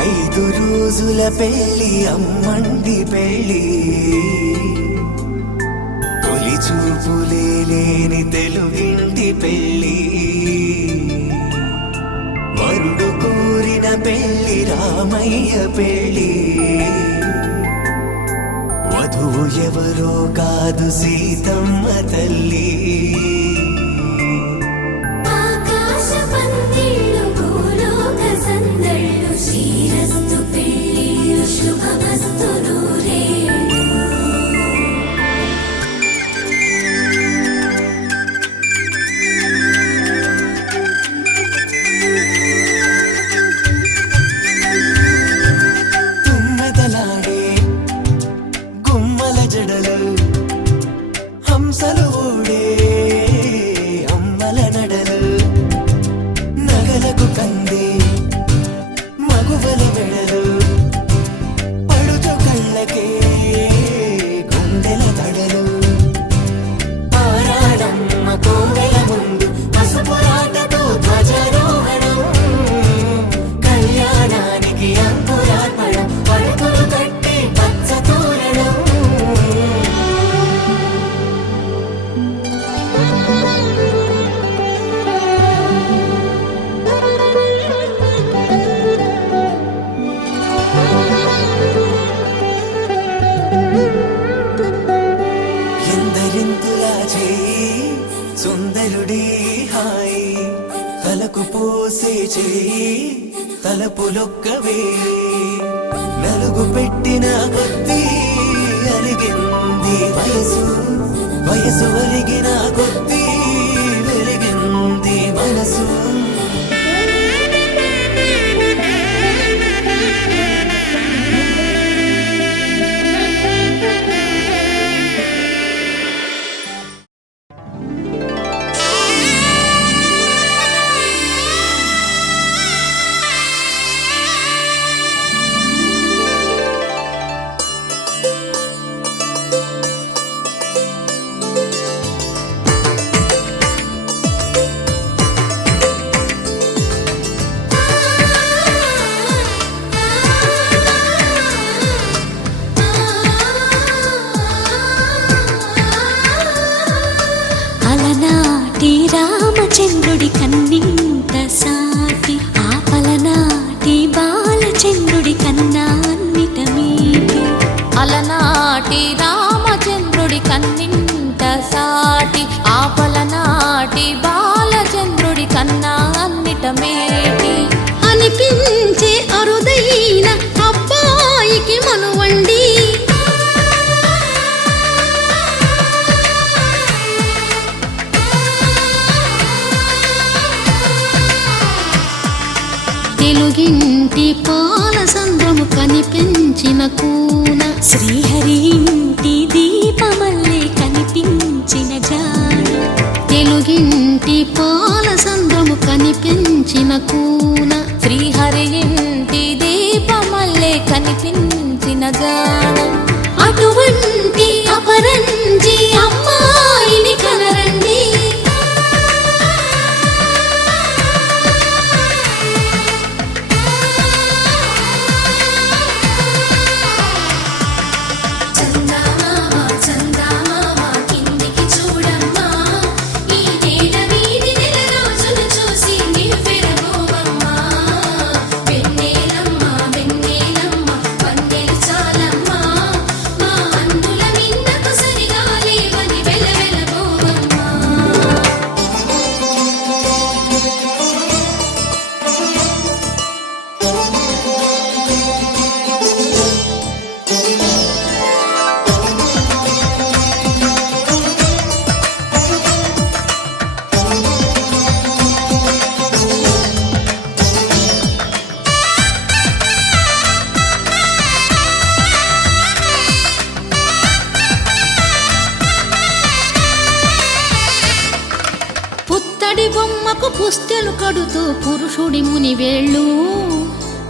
ఐదు రోజుల పెళ్లి అమ్మండి పెళ్లి తొలి చూపులే లేని తెలుగింటి పెళ్లి వరుడు కోరిన పెళ్లి రామయ్య పెళ్లి వధువు ఎవరో కాదు సీతమ్మ తల్లి ఆకాశ పందిళ్ళు భూలోక సందళ్ళు శ్రీరస్తు పెళ్ళిళ్ళు శుభమస్తు నూరేళ్ళు తుమ్మెదలాడే గుమ్మల జడలు హంసలు ఊడే అమ్మల నడలు నగలకు కంది మగువల మెడలు పడుచు కళ్ళకే గుండెల తడలు ఆరాడమ్మ కోవెల ముందు పసుపురాటతో ధ్వజారోహణం కళ్యాణానికి అంకురార్పణం పడకలు కట్టి పచ్చ తోరణం ఎందరింతులా చేయి సుందరుడి హాయి తలకు పోసే చేయి తలపులొక్కవే నలుగు పెట్టిన కొద్దీ అలిగింది వయసు వయసు ఒలిగిన కొద్దీ వెలిగింది మనసు అలనాటి రామచంద్రుడి కన్నింత సాటి ఆపలనాటి బాలచంద్రుడి కన్నా అన్నిట మీటి అలనాటి రామచంద్రుడి కన్నింత సాటి ఆపలనాటి బాలచంద్రుడి కన్నా అన్నిట మేటి అనిపించే అరుదైన అబ్బాయికి మనువండి తెలుగింటి పాల సంద్రము కనిపించిన కూన శ్రీహరి ఇంటి దీపమల్ల కూన శ్రీహరి ఇంటి దీపమల్లే కనిపించిన జాన అటువంటి అపరంజి అమ్మాయిని కనరండి. చందమామ చందమామ కిందికి చూడమ్మా, ఈ నేల వీధి నెల రోజులు చూసి నివ్వెరబోవమ్మా. వెన్నెలమ్మ వెన్నెలమ్మ వన్నెలు చాలమ్మా, మా అందుల మిన్నకు సరిగా లేవని వెలవెలబోవమ్మా. పుత్తడి బొమ్మకు పుస్తెలు కడుతూ పురుషుడి ముని వేళ్ళు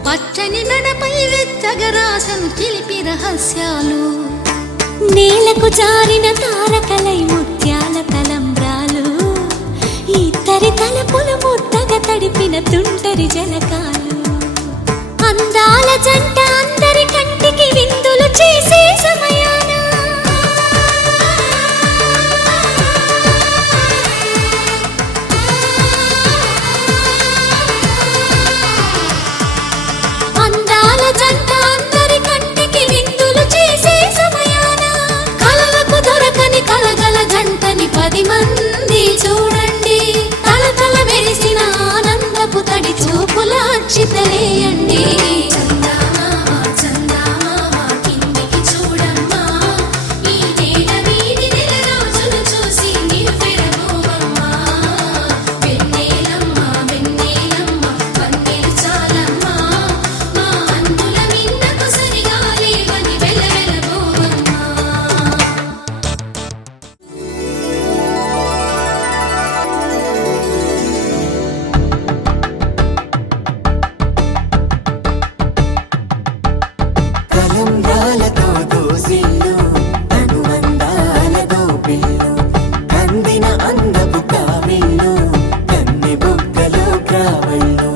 పచ్చని నడపై వెచ్చగరాసను చిలిపి రహస్యాలు నేలకు జారిన తారకలై ముత్యాల తలంబ్రాలు ఇద్దరి తలపులు ముద్దగా తడిపిన తుంటరి జలకాలు అందాల జంట అందరి కంటికి విందులు చేసే సమయాన అందాల జంట అందరి కంటికి విందులు చేసే సమయాన కలలకు దొరకని కలగల జంటని 10 మంది చూడండి. తలతల మెరిసిన ఆనందపు తడి చూపుల అచ్చితలేయండి. చందమామ చందమామ కిందికి చూడమ్మా, ఈ నేల వీధి నెల రోజులు చూసి నివ్వెరబోవమ్మా. వెన్నెలమ్మ వెన్నెలమ్మ వన్నెలు చాలమ్మా, మా అందుల మిన్నకు సరిగా లేవని వెలవెలబోవమ్మా. కలంబ్రాలతో దోసిల్లు అనువందాలతో పిల్లు కందిన అందపు కావిళ్ళు కన్నె బొగ్గలో క్రావళ్ళు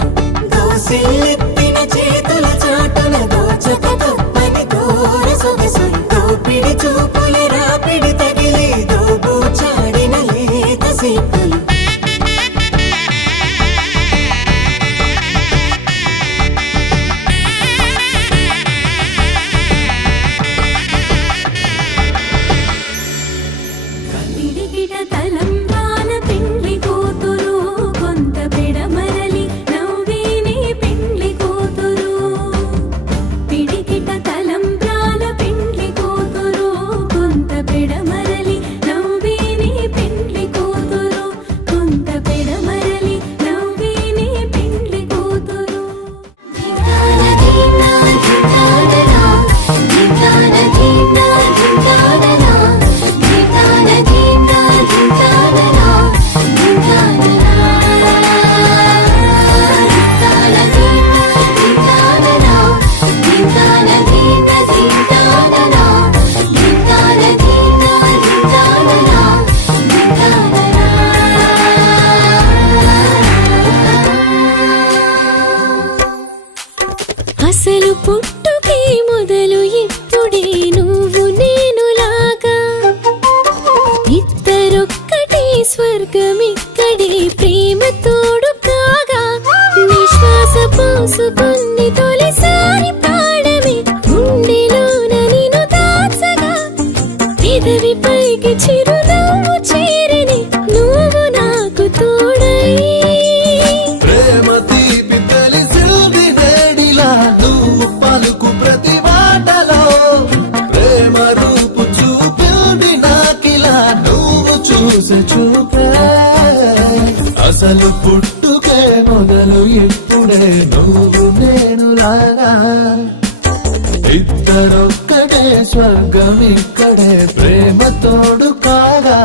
దోసిల్లెత్తిన చేతుల చాటున దోచక తప్పని దూర సొగసులు దోపిడి చూపుల రాపిడి తగిలి దోబూచాడిన లేత సీపులు పిడికిట తలంబ్రాల పెండ్లి కూతురు, కొంత పెడమరలి నవ్వేనే పెండ్లి కూతురు. పిడికిట తలంబ్రాల పెండ్లి కూతురు, కొంత పెడమరలి నవ్వేనే పెండ్లి కూతురు. కొంత పెడమరలి నవ్వేనే పెండ్లి కూతురు. ధింతాన ధింతా ధింతాననా, ధింతాన ధింతా ధింతాననా, ధింతాన ధింతా ధింతాననా, ధింతాననా. ధింతాన ధింతా ధింతాననా, ధింతాన ధింతా ధింతాననా, ధింతాన ధింతా ధింతాననా, ధింతాననా. అసలు పుట్టుకే మొదలు ఇప్పుడే నువ్వు నేనులాగా ఇద్దరొక్కటే స్వర్గమిక్కడే ప్రేమ తోడు కాగా నిశ్వాస పోసుకుని తొలిసారి పాడమే గుండెలోన నిన్ను దాచగా పెదవి పైకి చిరునవ్వు చేరని నువ్వు నాకు తోడై ప్రేమ తీపి తెలిసింది వేడిలా నువ్వు పలుకు ప్రతి మాటలో ప్రేమ రూపు చూపింది నాకిలా నువ్వు చూసి చూపే అసలు పుట్టుకే మొదలు ఇప్పుడే నువ్వు నేనులాగా ఇద్దరొక్కడే స్వర్గం ఇక్కడే ప్రేమ తోడు కాగా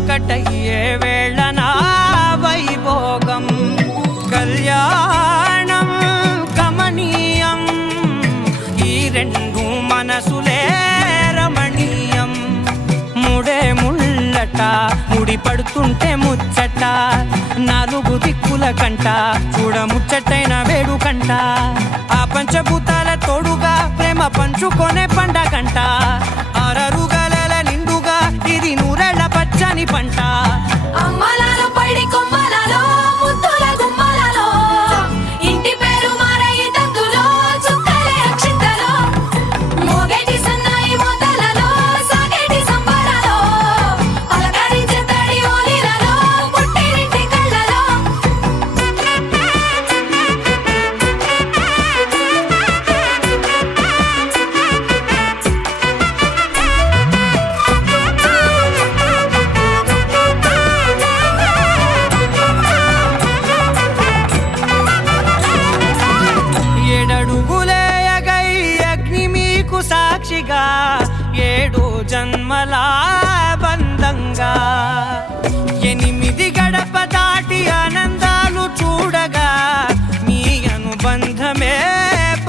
ఒకటయ్యే వేళనా వైభోగం కళ్యాణం కమనీయం ఈ రెండు మనసులే రమణీయం ముడే ముళ్ళట ముడి పడుతుంటే ముచ్చట నాలుగు దిక్కుల కంట చూడ ముచ్చటైన వేడుకంట ఆ పంచభూతాల తోడుగా ప్రేమ పంచుకొనే పండగంట ఆరరు గలల నిండుగా ఇది నూరెళ్ళ పచ్చని పంట అమ్మలాలో పడి కొమ్మలలో ముద్దుల గుమ్మలలో ఇంటి పేరు మారయి తందులో చుక్కలే అక్షింతలో మోగేటి సన్నాయి మోతలలో సాగేటి సంబరాలో అలకరించే తడి ఓలిలలో పుట్టినింటి కళ్ళలో ఏడడుగులేయగై అగ్ని మీకు సాక్షిగా 7 జన్మల బంధంగా 8 గడప దాటి ఆనందాలు చూడగా మీ అనుబంధమే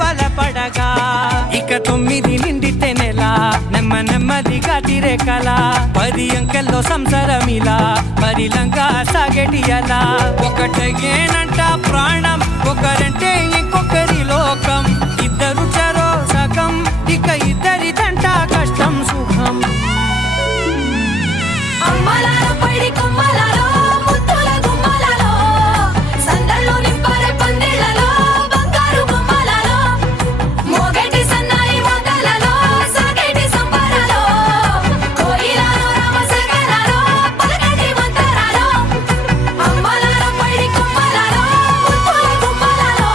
బలపడగా ఇక 9 నిండితే నెల నెమ్మదిగా తిరే కల 10 అంకెల్లో సంసారమిలా పరిలంగా సాగేటి అలా ఒకటేనంట ప్రాణం ఒకరంటే ఇంకొకరి లోకం ఇద్దరు చరో సగం ఇక ఇద్దరిదంట కష్టం సుఖం అమ్మలాలో పడి కొమ్మలలో ముద్దుల గుమ్మలలో సందళ్ళు నింపరే పందిళ్ళలో బంగారు బొమ్మలలో మోగేటి సన్నాయి మోతలలో సాగేటి సంబరాలో కోయిలలో రామశకలలో పలకటి మంతరాలో అమ్మలాలో పడి కొమ్మలలో ముద్దుల గుమ్మలలో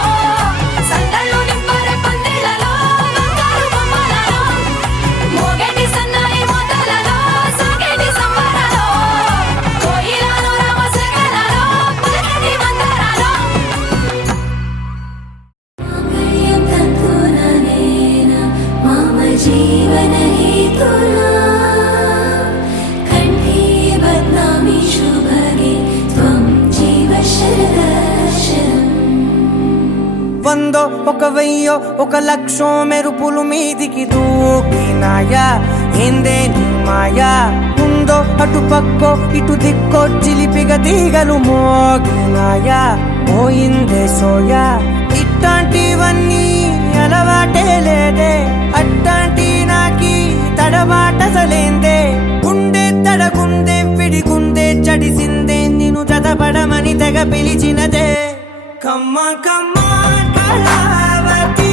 సందళ్ళు నింపరే పందిళ్ళలో బంగారు బొమ్మలలో మోగేటి సన్నాయి మోతలలో సాగేటి సంబరాలో కోయిలలో రామశకలలో పలకటి మంతరాలో మాంగళ్యం తంతుననేన మమ జీవన హేతునా కంఠే బధ్నామి శుభగే త్వం జీవ శరదర్శనం వందో ఒక వెయ్యో ఒక లక్షో మెరుపులు మీదికి దూకినాయా ఏందే నీ మాయా ఉందో అటు పక్కో ఇటు దిక్కో చిలిపిగ తీగలు మోగినాయా పోయిందే సోయా ఇట్లాంటివన్నీ అలవాటే లేదే అట్లాంటి నాకి తడబాటసలేందే గుండె తడగుందే విడిగుందే చడిసిందే నిన్ను చదపడమని తెగ పిలిచినదే కమ్మ కమ్మ కళావతి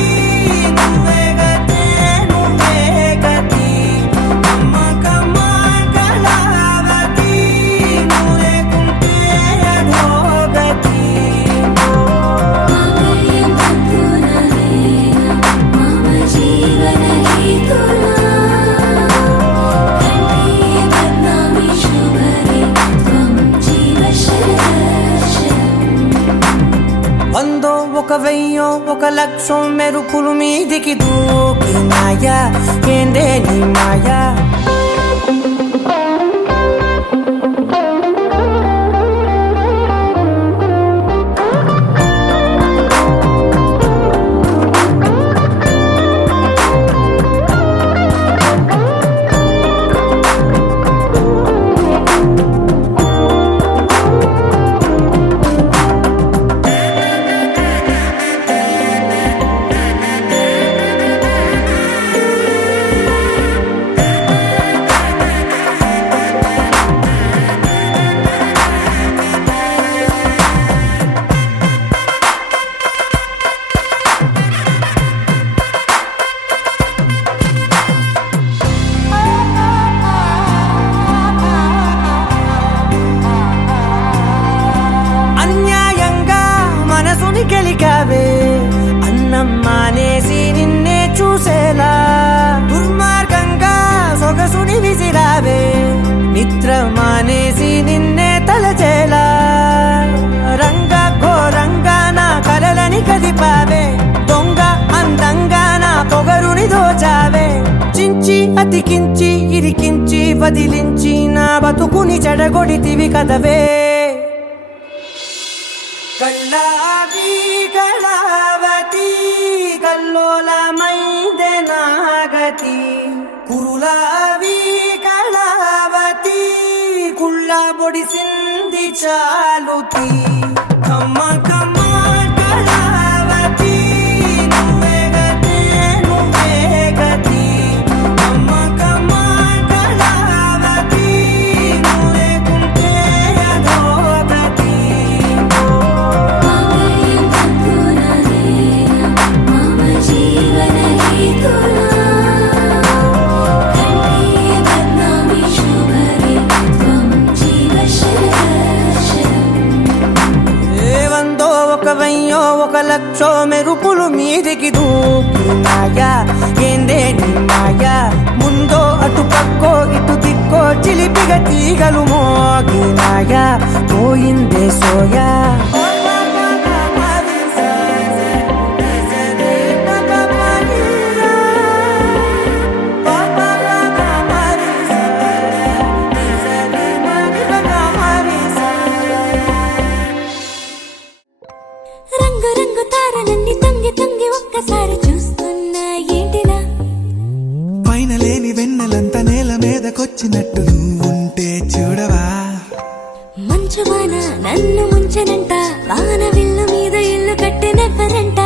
నువ్వే గతే నువ్వే గతి కమ్మ కమ్మ కళావతి నువ్వు లేకుంటే అధోగతి మాంగళ్యం తంతుననేన మమ జీవన హేతునా కంఠే బధ్నామి శుభగే త్వం జీవ శరదర్శనం వందో ఒక వెయ్యో ఒక లక్షో మెరుపులు మీదికి దూకినాయా ఏందే నీ మాయా అతికించి ఇరికించి వదిలించి నా బతుకుని చెడగొడితివి కదవే కళ్ళావి కళావతి కల్లోలమైందే నాగతి కురులావి కళావతి కుళ్ళ బొడిసింది చాలుతి కమ్మ కమ్మ కళావతి నువ్వే గతే నువ్వే గతి కమ్మ కమ్మ కళావతి నువ్వే కుంటే అధోగతి మామయ్య బంధునా నేనా మమ జీవన హేతునా కంఠే బద్నామి శుభరే త్వం జీవ శరణం ఏవందో ఒక వెయ్యో ఒక లక్షో మెరుపులు మీదికి దూకినాయా ఏందే నీ మాయా ముందో అటు పక్కో ఇటు దిక్కో చిలిపిగ తీగలు మోగినాయా పోయిందే సోయా రంగు రంగు తారలన్నీ తొంగి తొంగి ఒక్కసారి చూస్తున్నా ఏంటిలా పైన లేని వెన్నెలంతా నేల మీదకొచ్చినట్టు నువ్వుంటే చూడవా మంచువాన నన్ను ముంచనంట వాన విల్లు మీద ఇల్లు కట్టినెవ్వరంట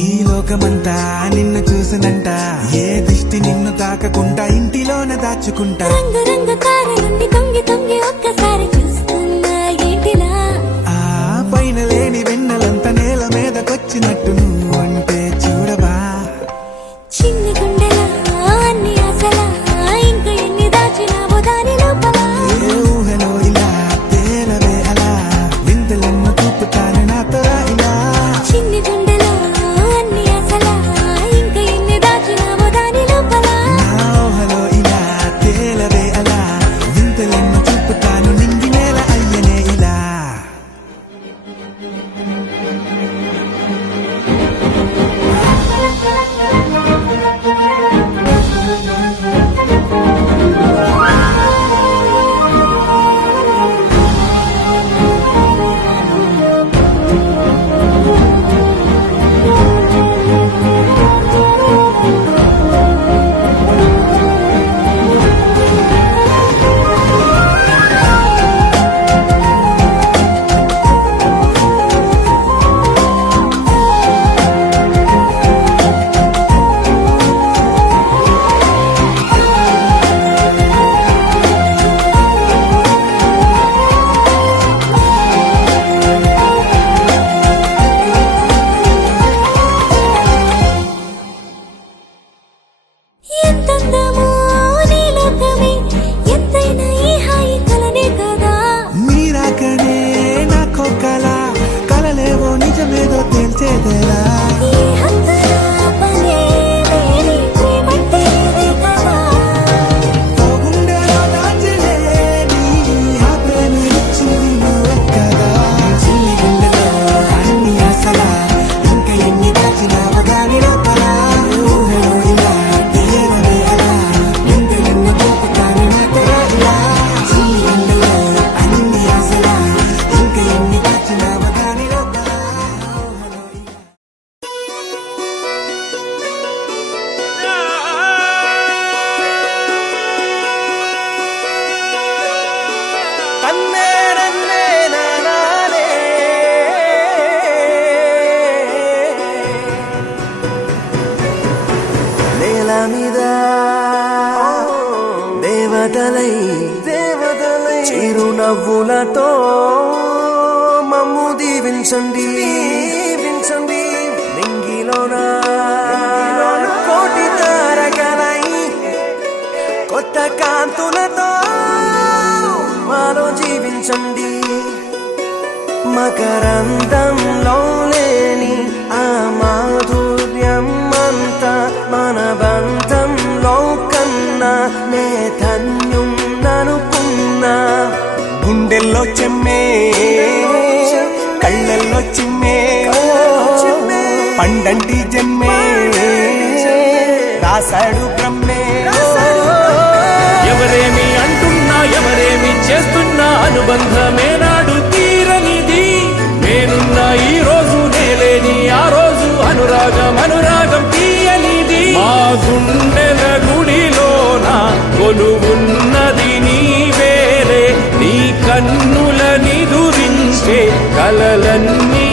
ఈ లోకమంతా నిన్ను చూసినంట ఏ దిష్టి నిన్ను తాకకుండా ఇంటిలోన దాచుకుంటా రంగు రంగు తారలన్నీ తొంగి తొంగి ఒక్కసారి చూస్తున్నా ఏంటిలా ఆ పైన లేని వెన్నెలంతా నేల మీదకొచ్చినట్టు నువ్వుంటే చూడవా చిన్ని గుండెలా అన్ని ఆశలా ఇంకా ఎన్ని దాచినావో దాని లోపల ఏ ఊహలో ఇలా తేలవే అలా వింతలెన్నో చూపుతాను నాతో ఇలా చిన్ని గుండెలో అన్ని ఆశలా ఇంకా ఎన్ని దాచినావో దాని లోపల నా ఊహలో ఇలా తేలవే అలా వింతలెన్నో చూపుతాను నింగి నేల అయ్యనే ఇలా ఎంతందమో నీ లోకమే ఎంతైనా ఈ హాయి కలనే కదా మీరాకనే నాకో కల కలలేవో నిజమేదో తేల్చేదేలా ఈ హద్దులో పనే లేని ప్రేమంటే ఇదే కదా ఓ గుండెలో దాచలేని ఆ ప్రేమ ఇచ్చింది నువ్వే కదా చిన్ని గుండెలో అన్ని ఆశలా ఇంకా ఎన్ని దాచినావో దాని లోపల ఊహలో ఇలా తేలవే అలా వింతలెన్నో చూపుతాను నాతో ఇలా చిన్ని గుండెలో అన్ని ఆశలా ఇంకా ఎన్ని దాచినావో దాని లోపల ఊహలో ఇలా తన్నే నన్నే నానే నేల మీద దేవతలై చిరునవ్వులతో మమ్ము దీవించండి నింగిలోన కోటి తారకలై కొత్త కాంతులతో మాలో జీవించండి మకరందంలో లేని ఆ మాధుర్యం అంతా మన బంధంలో కన్నా నే ధన్యున్ననుకున్నా గుండెల్లో చెమ్మే కళ్ళల్లో చిమ్మే పండంటి జన్మే రాసాడు బ్రహ్మే అనుబంధమే నాడు తీరనిది నేనున్న ఈ రోజు నేలేని ఆ రోజు అనురాగం తీయనిది మా గుండెల గుడిలోన కొలువున్నది నీవేలే నీ కన్నుల నిదురించే కలలన్నీ